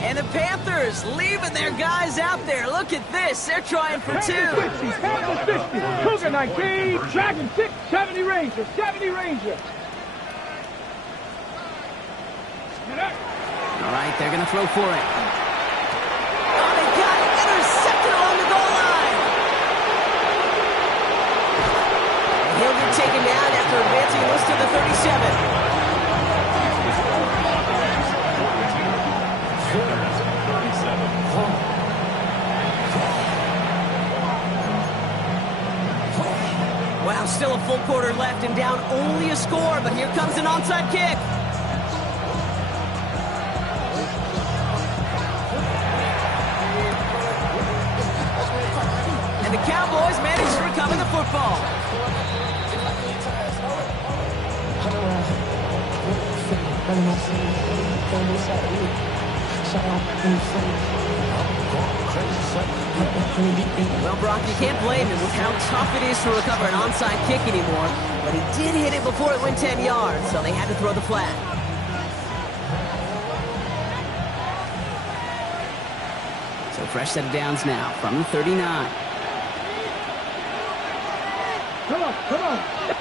And the Panthers leaving their guys out there. Look at this. They're trying for 2. Panthers 50, Cougar 19, Dragon 6, 70 Rangers, 70 Rangers. All right, they're going to throw for it. Oh, they got it. Intercepted along the goal line. He'll get taken down after advancing this to the 37. Wow, still a full quarter left and down only a score, but here comes an onside kick. And the Cowboys manage to recover the football. Well, Brock, you can't blame him with how tough it is to recover an onside kick anymore. But he did hit it before it went 10 yards, so they had to throw the flag. So fresh set of downs now from the 39. Come on.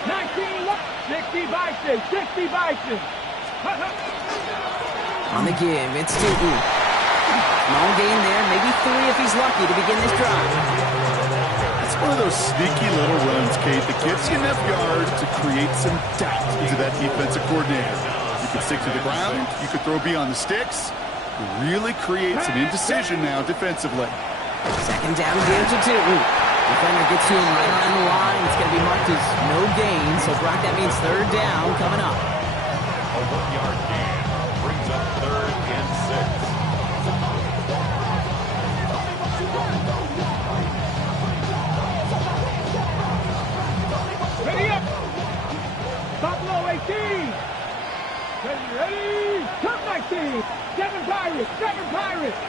19, 60 Bison, 60 Bison. On the give, it's Newton. Small gain there, maybe 3 if he's lucky to begin this drive. That's one of those sneaky little runs, Kate, that gives you enough yards to create some doubt into that defensive coordinator. You can stick to the ground, you can throw beyond the sticks, really create some indecision now defensively. Second down, give to Newton. Defender gets to him right around the line. It's going to be marked as no gain. So, Brock, that means third down coming up. A 1-yard gain brings up 3rd and 6. Ready up. Buffalo 18. Ready. Top 19. 7 Pirates. 7 Pirates.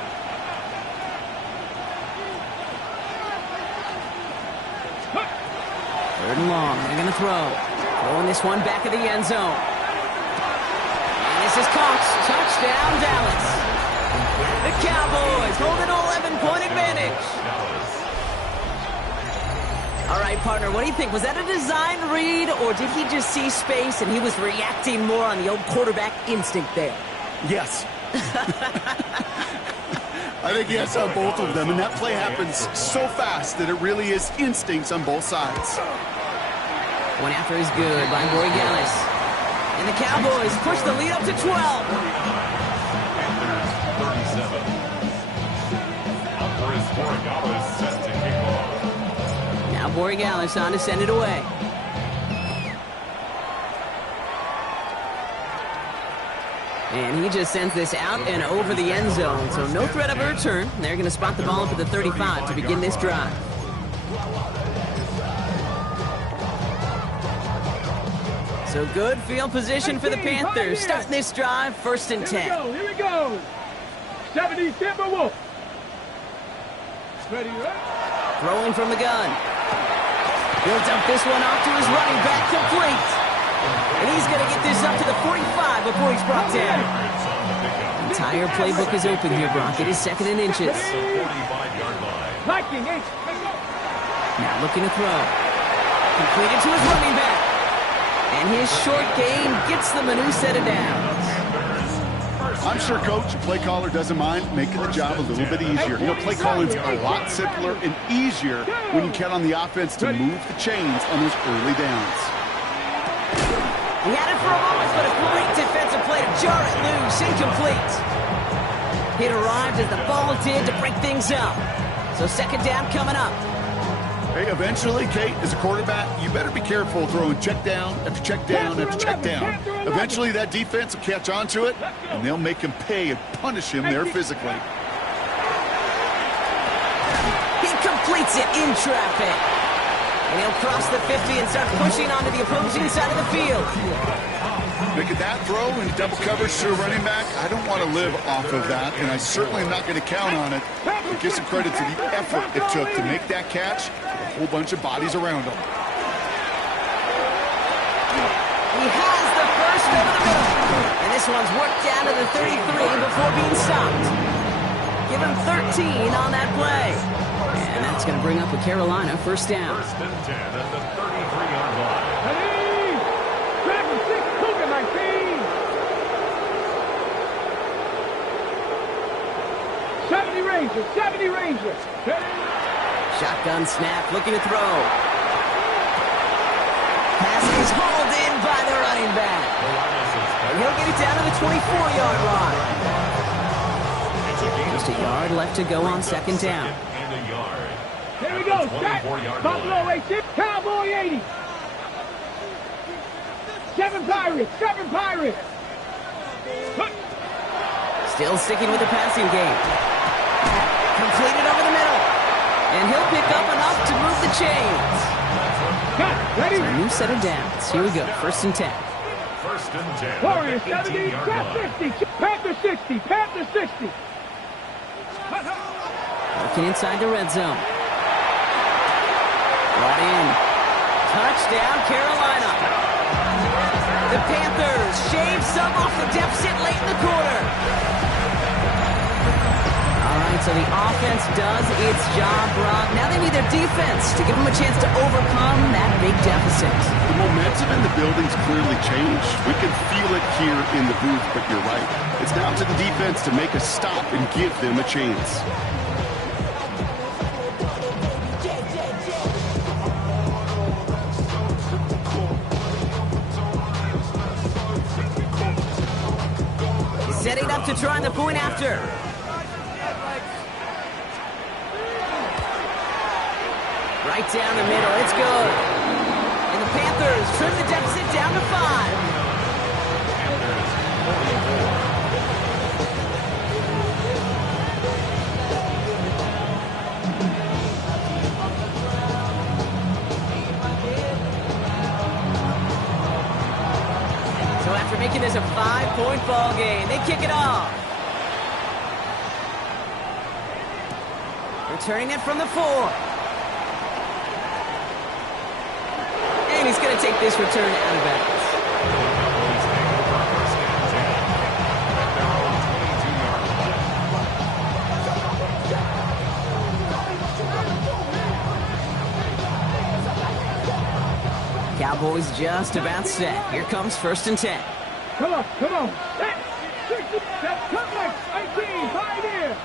Third and long. They're going to throw. Throwing this one back of the end zone. And this is Cox. Touchdown, Dallas. The Cowboys hold an 11-point advantage. All right, partner, what do you think? Was that a design read, or did he just see space and he was reacting more on the old quarterback instinct there? Yes. I think yes on both of them, and that play happens so fast that it really is instincts on both sides. One after is good by Borregales. And the Cowboys push the lead up to 12. Panthers 37. Alvarez Borregales set to kick off. Now Borregales on to send it away. And he just sends this out and over the end zone. So no threat of a return. They're going to spot the ball up at the 35 to begin this drive. So good field position for the Panthers. Starting this drive, 1st and 10. Here we go. 70 Timberwolves. Ready. Throwing from the gun. He'll dump this one off to his running back, complete. And he's going to get this up to the 45 before he's brought down. The entire playbook is open here, Brock. It is 2nd and inches. 45-yard line. Now looking to throw. Completed to his running back. And his short gain gets them a new set of downs. I'm sure Coach, play caller, doesn't mind making the job a little bit easier. You know, play calling's a lot simpler and easier when you count on the offense to move the chains on those early downs. He had it for a moment, but a great defensive play to jar it loose, incomplete. It arrived as the ball did to break things up. So 2nd down coming up. Hey, eventually, Kate, as a quarterback, you better be careful throwing check down after check down after check down. Eventually, that defense will catch on to it, and they'll make him pay and punish him there physically. He completes it in traffic. And he'll cross the 50 and start pushing onto the opposing side of the field. Look at that throw in double coverage to a running back. I don't want to live off of that, and I certainly am not going to count on it. But give some credit to the effort it took to make that catch with a whole bunch of bodies around him. He has the first over the middle. And this one's worked down to the 33 before being stopped. Give him 13 on that play. And that's going to bring up a Carolina 1st down. 1st and 10 at the 33-yard line. Ready. 7-6 Cougar 19. 70 Rangers. 70 Rangers. Shotgun snap, looking to throw. Pass is hauled in by the running back. And he'll get it down to the 24-yard line. Just a yard left to go on 2nd down. And a yard. Here we go. Set. Buffalo 18. Cowboy 80. 7 Pirates. 7 Pirates. Still sticking with the passing game. Completed over the middle. And he'll pick up enough to move the chains. Got it. Ready. A new set of downs. Here we go. 1st and 10. 1st and 10. Warriors at the 70. 18-yard line. Panther 60. Panther 60. Panther 60. Working inside the red zone. Brought in. Touchdown, Carolina. The Panthers shave some off the deficit late in the quarter. All right, so the offense does its job, Brock. Now they need their defense to give them a chance to overcome that big deficit. The momentum in the building's clearly changed. We can feel it here in the booth, but you're right. It's now to the defense to make a stop and give them a chance. Setting up to try the point after. Right down the middle. It's good. And the Panthers trim the deficit down to 5. So after making this a 5-point ball game, they kick it off. Returning it from the 4. And he's going to take this return out of bounds. Cowboys just about set. Here comes 1st and 10. Come on, come on. 10, 6, 7, come back. 18, 5 here.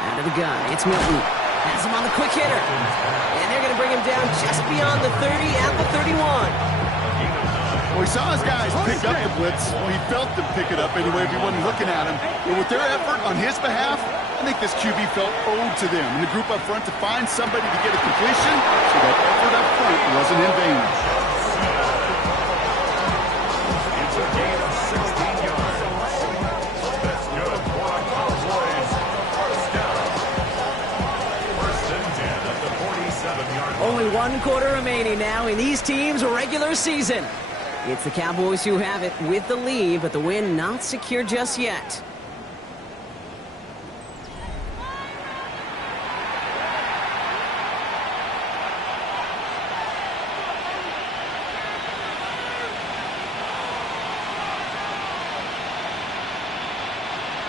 Out of the gun, it's Milton. Has him on the quick hitter. And they're going to bring him down just beyond the 30 at the 31. Well, he saw his guys pick up the blitz. Well, he felt them pick it up anyway if he wasn't looking at him. But with their effort on his behalf, I think this QB felt owed to them. And the group up front to find somebody to get a completion, so that effort up front wasn't in vain. It's a gain of 16 yards. That's good for the Cowboys. First down. 1st and 10 at the 47-yard line. Only 1 quarter remaining now in these teams' regular season. It's the Cowboys who have it with the lead, but the win not secure just yet.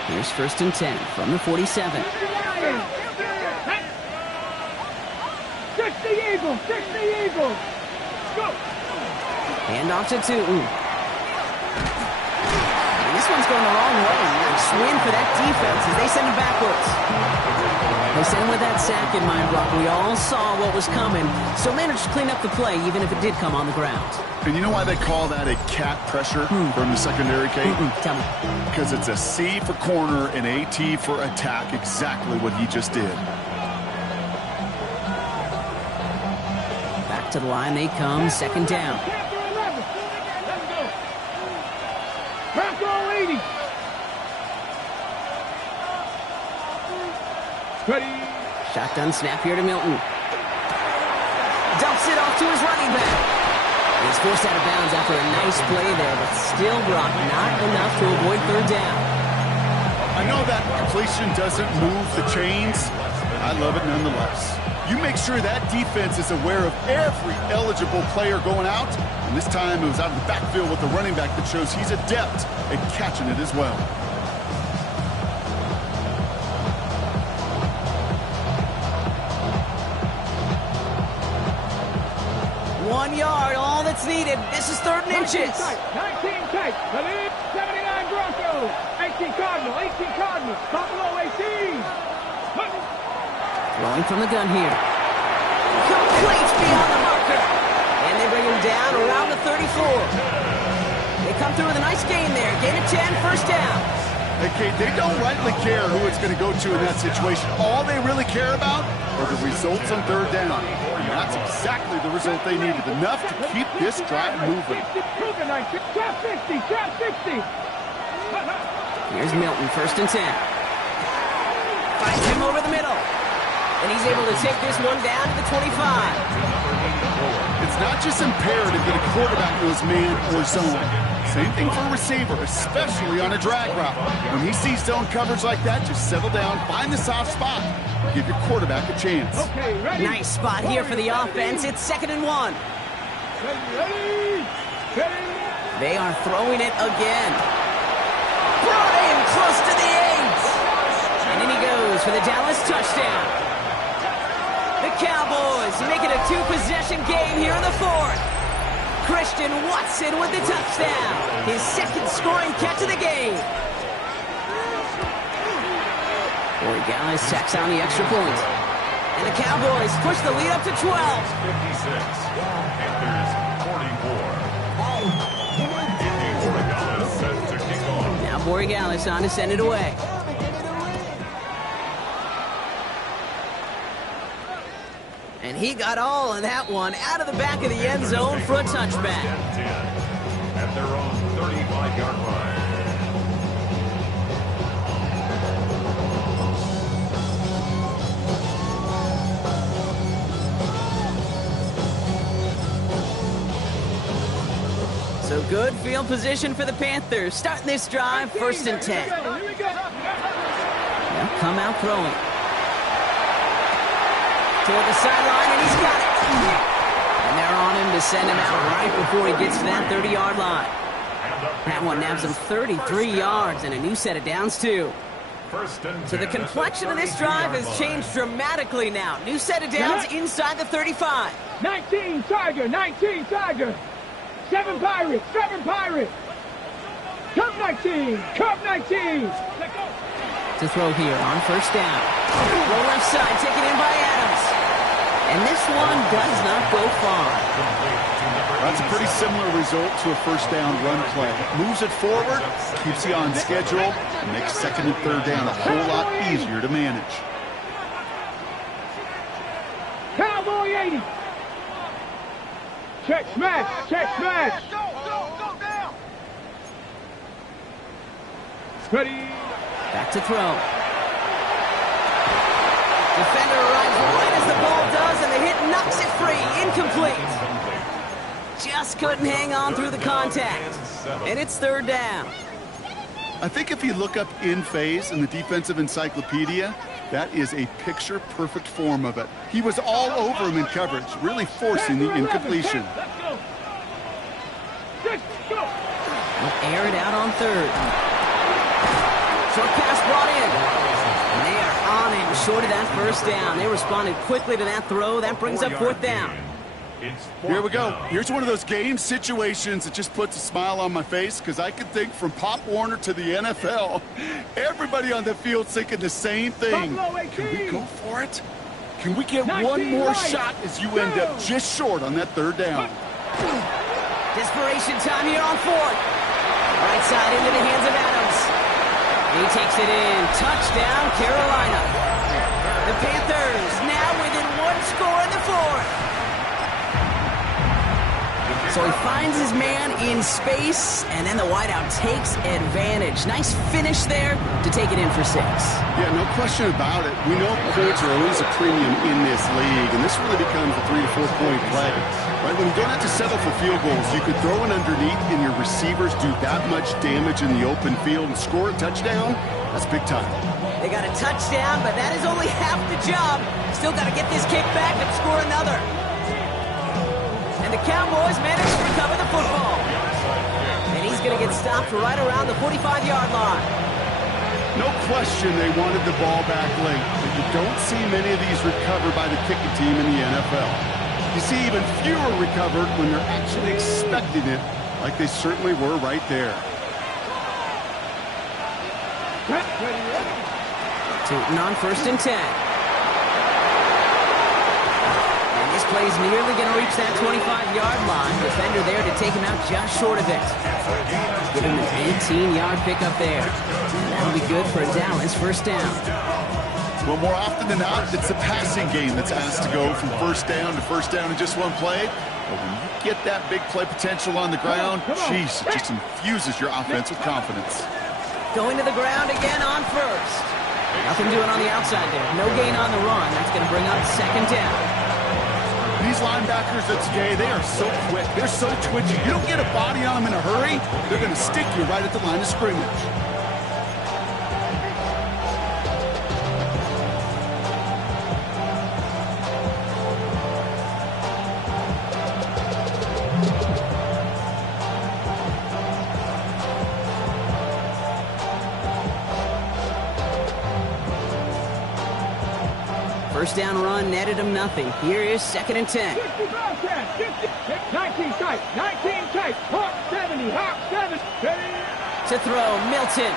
Here's 1st and 10 from the 47. 60 Eagles, 60 Eagles. Go. Hand off to Tootin. And this one's going the wrong way. Nice win for that defense as they send it backwards. They send with that sack in mind, Brock. We all saw what was coming, so managed to clean up the play even if it did come on the ground. And you know why they call that a cat pressure from the secondary, Kate? Tell me. Because it's a C for corner and a T for attack, exactly what he just did. Back to the line they come, 2nd down. Bronco 80. Ready. Shotgun snap here to Milton. Dumps it off to his running back. He's forced out of bounds after a nice play there, but still, Brock, not enough to avoid 3rd down. I know that completion doesn't move the chains. I love it nonetheless. You make sure that defense is aware of every eligible player going out. And this time it was out of the backfield with the running back that shows he's adept at catching it as well. One yard, all that's needed. This is 3rd and inches. 19 tight. The lead, 79 Broncos. 18 Cardinal, 18 Cardinal. Buffalo 18. Throwing from the gun here. Complete beyond the marker. And they bring him down around the 34. They come through with a nice gain there. Gain of 10, 1st down. Hey, Kate, they don't rightly care who it's going to go to in that situation. All they really care about are the results on 3rd down. And that's exactly the result they needed. Enough to keep this drive moving. Trap 60, trap 60. Here's Milton, 1st and 10. Finds him over the middle. And he's able to take this one down to the 25. It's It's not just imperative that a quarterback knows man or zone. Same thing for a receiver, especially on a drag route. When he sees zone coverage like that, just settle down, find the soft spot. Give your quarterback a chance. Okay, ready? Nice spot here for the offense. It's 2nd and 1. Ready? They are throwing it again. Brought in close to the 8. And in he goes for the Dallas touchdown. The Cowboys make it a 2-possession game here in the 4th. Christian Watson with the touchdown. His 2nd scoring catch of the game. Corey Gallis tacks on the extra point. And the Cowboys push the lead up to 12. 56. Panthers 44. Indy Borregales set to kick off. Now Borregales on to send it away. And he got all of that one out of the back of the end zone for a touchback. 10 at their own 35-yard line. So good field position for the Panthers. Starting this drive, 1st and 10. Here we go. They'll come out throwing. Toward the sideline, and he's got it. And they're on him to send him out right before he gets to that 30-yard line. That one nabs him 33 yards and a new set of downs, too. So the complexion of this drive has changed dramatically now. New set of downs inside the 35. 19 Tiger, 19 Tiger. 7 Pirates, 7 Pirates. Cup 19, Cup 19. To throw here on 1st down. Go left side, taken in by Adams. And this one does not go far. That's a pretty similar result to a 1st down run play. Moves it forward, keeps you on schedule, and makes 2nd and 3rd down a whole lot easier to manage. Cowboy 80. Check smash, check smash. Go down. Ready. Back to throw. Defender arrives right as the ball does, and the hit knocks it free. Incomplete. Just couldn't hang on through the contact. And it's 3rd down. I think if you look up in phase in the defensive encyclopedia, that is a picture-perfect form of it. He was all over him in coverage, really forcing the incompletion. Let's go. Let's go. They'll air it out on 3rd. Short pass brought in. And they are on him short of that 1st down. They responded quickly to that throw. That brings up 4th down. Here we go. Here's one of those game situations that just puts a smile on my face because I can think from Pop Warner to the NFL. Everybody on the field thinking the same thing. Can we go for it? Can we get one more shot as you end up just short on that 3rd down? Desperation time here on 4th. Right side into the hands of Adams. He takes it in. Touchdown, Carolina. The Panthers now within 1 score in the 4th. So he finds his man in space, and then the wideout takes advantage. Nice finish there to take it in for 6. Yeah, no question about it. We know points are always a premium in this league, and this really becomes a 3 to 4 point play. Right? When you don't have to settle for field goals, you could throw it underneath, and your receivers do that much damage in the open field and score a touchdown. That's big time. They got a touchdown, but that is only half the job. Still got to get this kick back and score another. And the Cowboys manage to recover the football. And he's going to get stopped right around the 45-yard line. No question they wanted the ball back late, but you don't see many of these recovered by the kicking team in the NFL. You see even fewer recovered when they're actually expecting it, like they certainly were right there. Tootin on 1st and 10. And this play's nearly going to reach that 25-yard line. Defender there to take him out just short of it. Give him an 18-yard pickup there. And that'll be good for a Dallas 1st down. Well, more often than not, it's the passing game that's asked to go from 1st down to 1st down in just one play. But when you get that big play potential on the ground, jeez, it just infuses your offense with confidence. Going to the ground again on 1st. Nothing doing on the outside there. No gain on the run. That's going to bring up 2nd down. These linebackers of today, they are so quick. They're so twitchy. You don't get a body on them in a hurry, they're going to stick you right at the line of scrimmage. First down run netted him nothing. Here is 2nd and 10. 60 Bobcat, 60, 19 tight, 19 tight, Hawk 70, Hawk 70. To throw, Milton.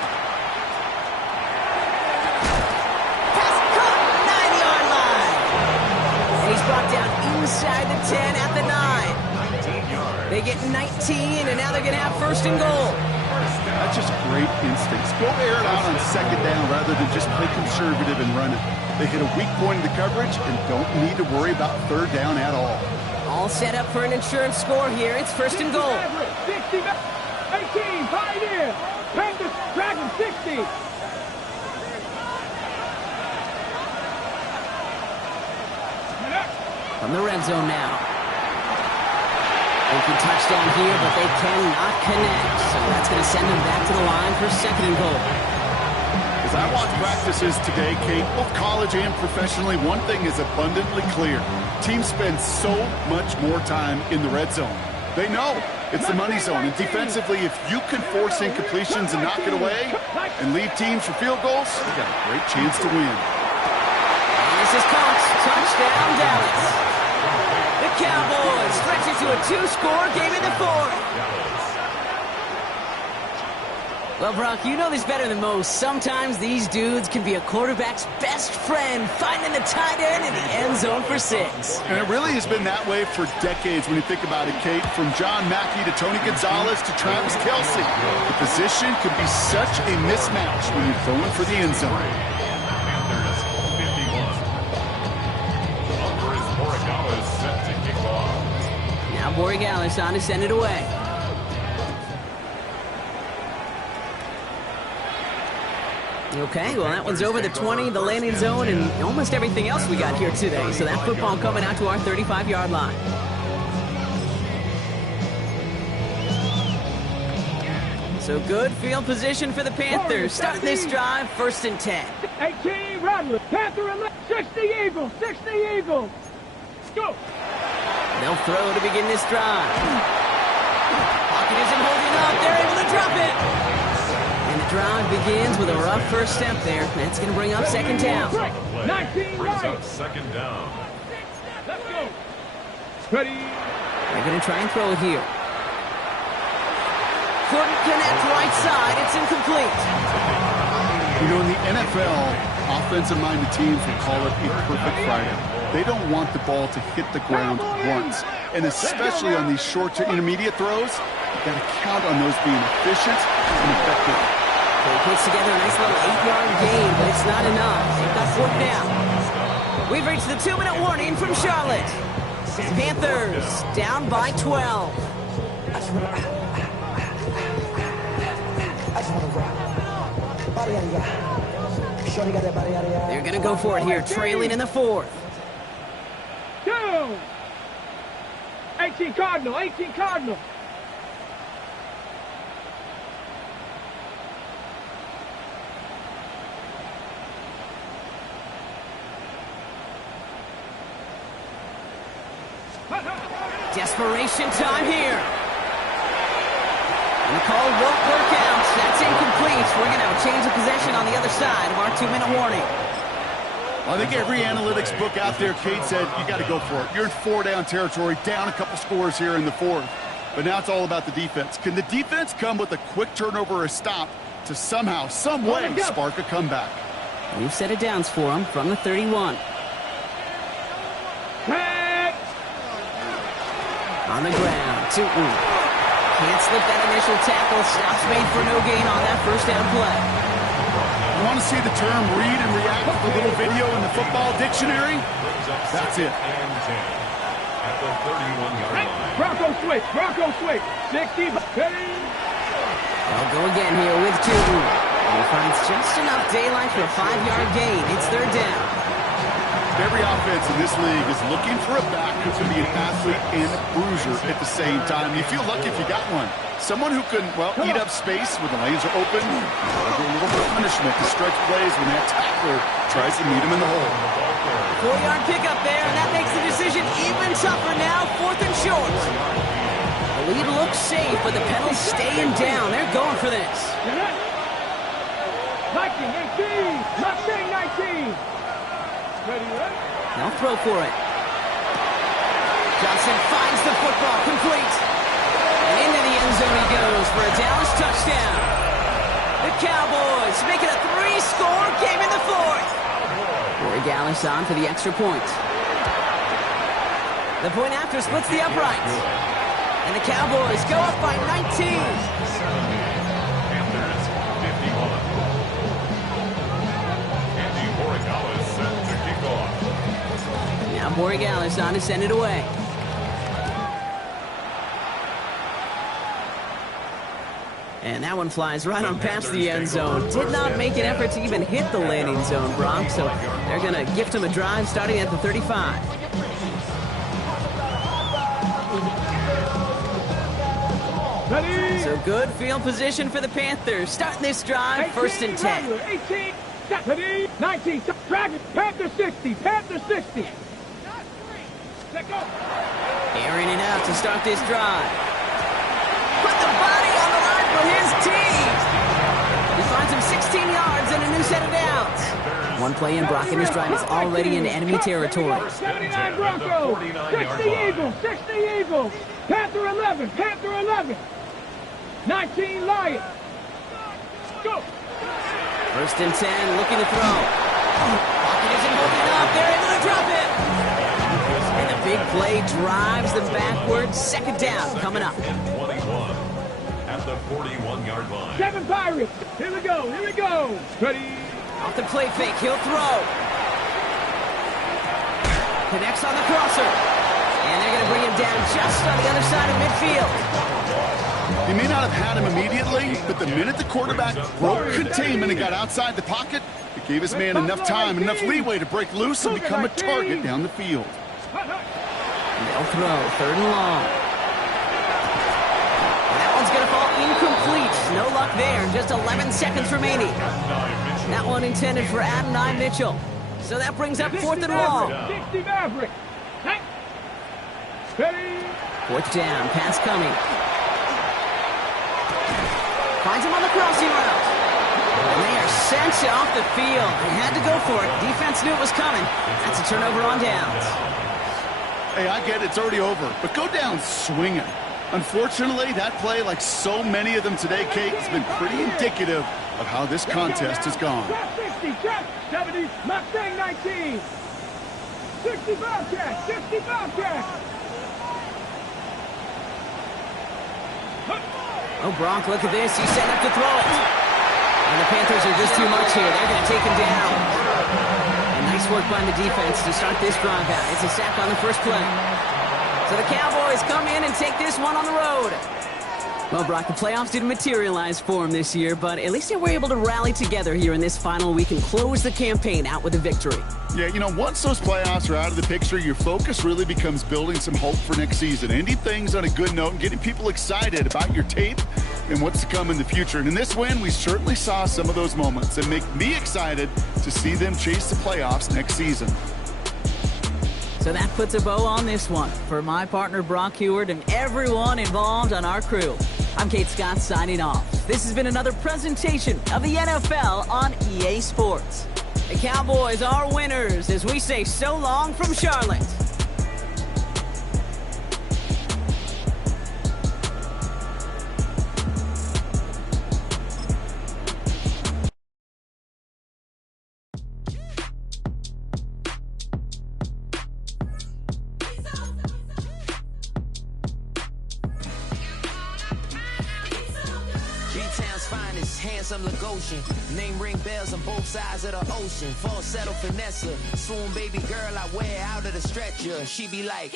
Pass caught, 9-yard line. And he's brought down inside the 10 at the 9. They get 19, and now they're going to have 1st and goal. That's just great instincts. Go air it out on 2nd down rather than just play conservative and run it. They hit a weak point in the coverage and don't need to worry about 3rd down at all. All set up for an insurance score here. It's 1st and goal. 60, 18, Pioneer. Panthers, Dragon 60. From the red zone now. They can touchdown here, but they cannot connect. So that's going to send them back to the line for 2nd and goal. As I watch practices today, Kate, both college and professionally, one thing is abundantly clear. Teams spend so much more time in the red zone. They know it's the money zone. And defensively, if you can force incompletions and knock it away and leave teams for field goals, you got a great chance to win. And this is caught. Touchdown, Dallas. The Cowboys stretch it to a 2-score game in the 4th. Well, Brock, you know this better than most. Sometimes these dudes can be a quarterback's best friend, finding the tight end in the end zone for 6. And it really has been that way for decades when you think about it, Kate. From John Mackey to Tony Gonzalez to Travis Kelce. The position can be such a mismatch when you're throwing for the end zone. Panthers 51. Number is Borregales set to kick off. Now Borregales on to send it away. Okay, well, that one's over the 20, the landing zone, and almost everything else we got here today. So that football coming out to our 35-yard line. So good field position for the Panthers. Starting this drive, 1st and 10. 18, Rattler. Panther 11, 60 Eagles, 60 Eagles. Go. They'll throw to begin this drive. Pocket isn't holding up. They're able to drop it. And the drive begins with a rough first step there. That's going to bring up 2nd down. 19 Brings right. up 2nd down. Let's go. Ready. They're going to try and throw it here. Couldn't connect right side. It's incomplete. You know, in the NFL, offensive-minded teams will call it a perfect Friday. They don't want the ball to hit the ground once. And especially on these short to intermediate throws, you've got to count on those being efficient and effective. So he puts together a nice little 8-yard gain, but it's not enough. They've got 4th down. We've reached the 2-minute warning from Charlotte. Panthers down by 12. They're going to go for it here, trailing in the 4th. Go. 18 Cardinal, 18 Cardinal. Desperation time here. And the call won't work out. That's incomplete. We're going to change of possession on the other side of our 2-minute warning. Well, I think every analytics book out there, Kate, said you got to go for it. You're in 4-down territory, down a couple scores here in the 4th. But now it's all about the defense. Can the defense come with a quick turnover or a stop to somehow, some way, spark a comeback? We've set it downs for him from the 31. On the ground, Tootin. Can't slip that initial tackle. Stops made for no gain on that first down play. You want to see the term read and react with a little video in the football dictionary? That's it. At the 31-yard line. Bronco switch, Bronco switch. 60, They'll go again here with Tootin. And he finds just enough daylight for a 5-yard gain. It's 3rd down. Every offense in this league is looking for a back who can be an athlete and a bruiser at the same time. You feel lucky if you got one. Someone who can, well, eat up space when the lanes are open. A little bit of punishment to stretch plays when that tackler tries to meet him in the hole. 4-yard pickup there, and that makes the decision even tougher now. 4th and short. The lead looks safe, but the penalty's staying down. They're going for this. Viking 18, Mustang 19. They'll throw for it. Johnson finds the football, complete. And into the end zone he goes for a Dallas touchdown. The Cowboys make it a 3-score game in the 4th. Corey Dallas on for the extra point. The point after splits the uprights. And the Cowboys go up by 19. Panthers 51. Andy Borregales set to kick off. Now Borregales on to send it away. And that one flies right on past the end zone. Did not make an effort to even hit the landing zone, Brock. So they're going to gift him a drive starting at the 35. So good field position for the Panthers. Starting this drive, 1st and 10. 18, 19, Dragon, Panther 60, Panther 60. Let go. Airing it out to start this drive. Put the body on the line for his team. He finds him 16 yards and a new set of downs. One play in, Brock, and this drive is already in enemy territory. 79 Broncos, 60 Eagles, 60 Eagles. Panther 11, Panther 11. 19 Lions. Go. 1st and 10, looking to throw. Pocket isn't holding up. They're able to drop it. And the big play drives them backwards. 2nd down coming up. 21 at the 41-yard line. 7 Pirates. Here we go, here we go. Ready. Off the play fake, he'll throw. Connects on the crosser. And they're going to bring him down just on the other side of midfield. He may not have had him immediately, but the minute the quarterback broke containment and got outside the pocket, it gave his man enough time, enough leeway to break loose and become a target down the field. They'll throw, 3rd and long. And that one's going to fall incomplete. No luck there, just 11 seconds remaining. That one intended for Adonai Mitchell. So that brings up 4th and long. 60 Maverick. 4th down, pass coming. Finds him on the crossing route. And they are sent off the field. They had to go for it. Defense knew it was coming. That's a turnover on downs. Hey, I get it, it's already over, but go down swinging. Unfortunately, that play, like so many of them today, Kate, has been pretty indicative of how this contest has gone. 60, 70, Mustang 19. 60 Bobcat, 60 Bobcat. Oh, Brock, look at this. He's set up to throw it. And the Panthers are just too much here. They're going to take him down. And nice work by the defense to start this drive out. It's a sack on the first play. So the Cowboys come in and take this one on the road. Well, Brock, the playoffs didn't materialize for him this year, but at least they were able to rally together here in this final week and close the campaign out with a victory. Yeah, you know, once those playoffs are out of the picture, your focus really becomes building some hope for next season, ending things on a good note and getting people excited about your tape and what's to come in the future. And in this win, we certainly saw some of those moments that make me excited to see them chase the playoffs next season. So that puts a bow on this one. For my partner, Brock Heward, and everyone involved on our crew, I'm Kate Scott signing off. This has been another presentation of the NFL on EA Sports. The Cowboys are winners as we say so long from Charlotte. Handsome Lagosian, name ring bells on both sides of the ocean. Falsetto finesse, swoon baby girl I wear out of the stretcher. She be like,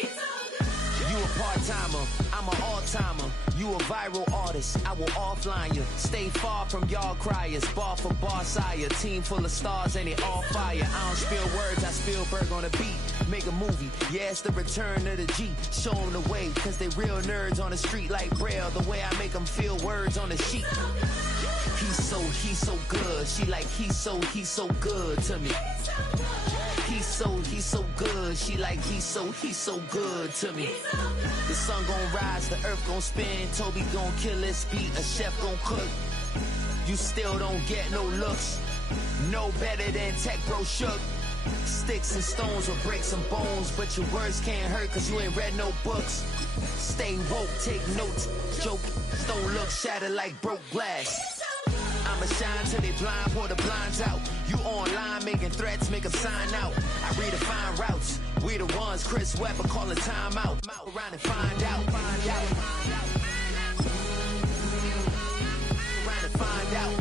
You a part-timer, I'm an all-timer. You a viral artist, I will offline you. Stay far from y'all criers, bar for bar sire. Team full of stars and it all fire. I don't spill words, I spill Berg on a beat. Make a movie, yeah, it's the return of the G. Show them the way, cause they real nerds on the street like Braille. The way I make them feel words on the sheet. He's so good. She like, he's so good to me. He's so good. She like, he's so good to me. The sun gon' rise, the earth gon' spin. Toby gon' kill this beat, a chef gon' cook. You still don't get no looks. No better than Tech Bro Shook. Sticks and stones will break some bones, but your words can't hurt cause you ain't read no books. Stay woke, take notes, joke. Don't look shattered like broke glass. I'ma shine till they blind, pour the blinds out. You online making threats, make them sign out. I redefine routes. We the ones Chris Webber calling time out. Around and find out. Around and find out.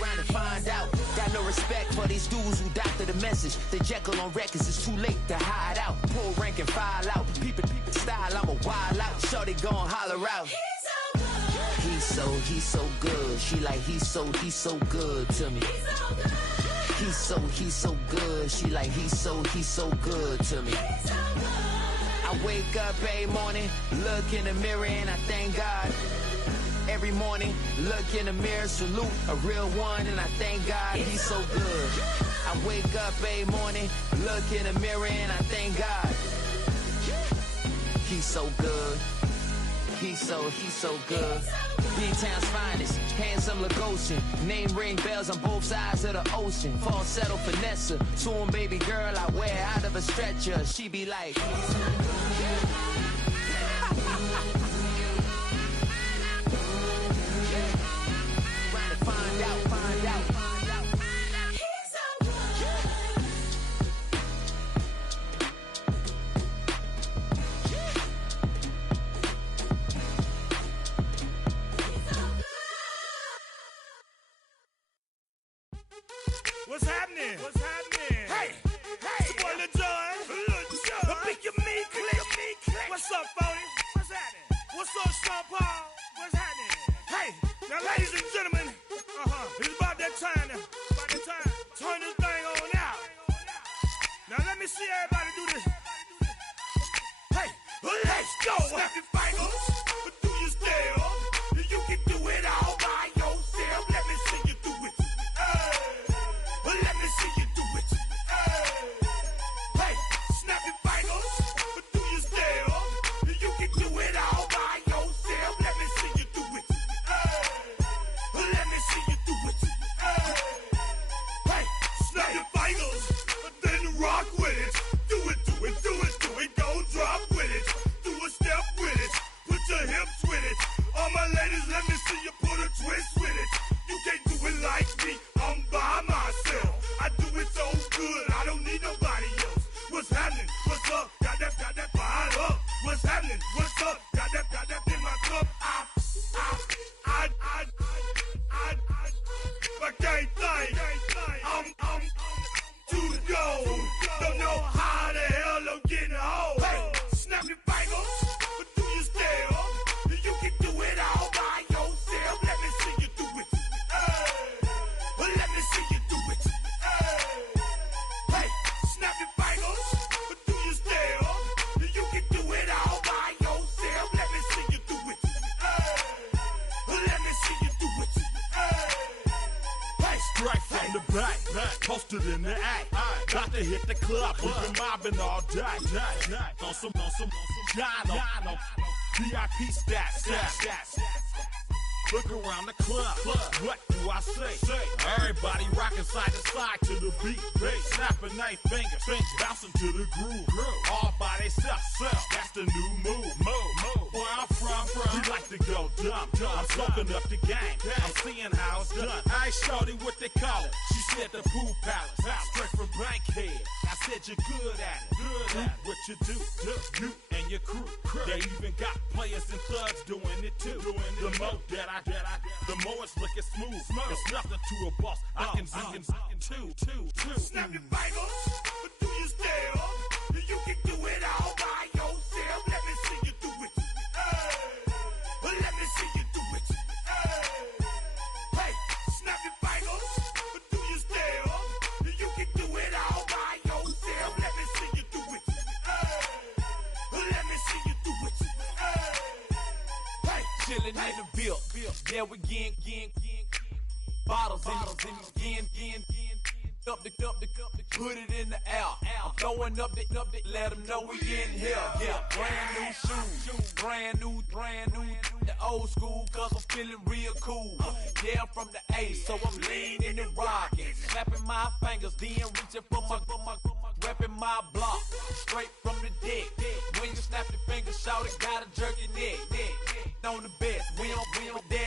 Around and find out. Got no respect for these dudes who doctor the message. They Jekyll on records, it's too late to hide out. Pull rank and file out. Peep it style, I'm a wild out. Shorty gon' holler out. He's so good. She like, he's so good to me. He's so good. She like, he's so good to me. I wake up every morning, look in the mirror and I thank God. Every morning, look in the mirror, salute a real one and I thank God he's so good. I wake up every morning, look in the mirror and I thank God. He's so good. He's so good. B-Town's finest, handsome Lagosian. Name ring bells on both sides of the ocean. Falsetto finesse, swoon baby girl I wear out of a stretcher. She be like, trying to find out. What's happening? Hey! It's your boy Lil Jon. Pick your meat click. What's up, Phony? What's happening? What's up, Sean Paul? What's happening? Hey! Now, ladies and gentlemen, it's about that time. Turn this thing on out. Now, let me see everybody do this. Hey! Let's go! Snap your fingers, but do your step. You can do it all by yourself. Let me see you do it. Let me see you do it. Hey, snap your fingers, but do your step. You can do it all by yourself. Let me see you do it. Let me see you do it. Hey, snap your fingers, then rock with it. Do it. Go drop with it. Do a step with it. Put your hips with it. All my ladies, let me see you put a twist with it. You can't do it like me. I'm by myself. I do it so good, I don't need nobody else. What's happening? What's up? Got that fired up. What's happening? What's up? Got that in my cup. I can't think. I'm too to go. Don't know how the hell I'm getting home. Hey, snap your fingers, but do your step. You can do it all by yourself. Let me see you do it. Let me see you do it. Hey, snap your fingers, but do your step. You can do it all by yourself. Let me see you do it. Let me see you do it. Hey, straight from the back, posted in the act. Got to hit the club, we've been mobbing all day. On some Jono, VIP stats. Look around the club, what do I say? Everybody rocking side to side to the beat. Snapping their fingers, bouncing to the groove. All by themselves, that's the new move. Where I'm from, we like to go dumb. I'm soaking up the game, I'm seeing how it's done. I ain't shorty what they call it. She said the pool palace, straight from Bankhead. I said you're good at it. What you do, you and your crew. They even got players and thugs doing it too. The more that I the more it's looking smooth. It's nothing to a boss. I can two. Snap your fingers, but do you still? You can do it all by yourself. Let me see you do it. Let me see you do it. Hey, snap your fingers, but do you still? You can do it all by yourself. Let me see you do it. Let me see you do it. Hey, chillin' in the bill. Yeah, we getting bottles in again. Up the put it in the air. I'm throwing up the, let them know we in here. Yeah, brand new shoes, brand new. The old school, cause I'm feeling real cool. Yeah, I'm from the A, so I'm leaning and rocking. Snapping my fingers, then reaching for my repping my block. Straight from the deck. When you snap your fingers, shout it, gotta jerk your neck. On the best, we don't dead.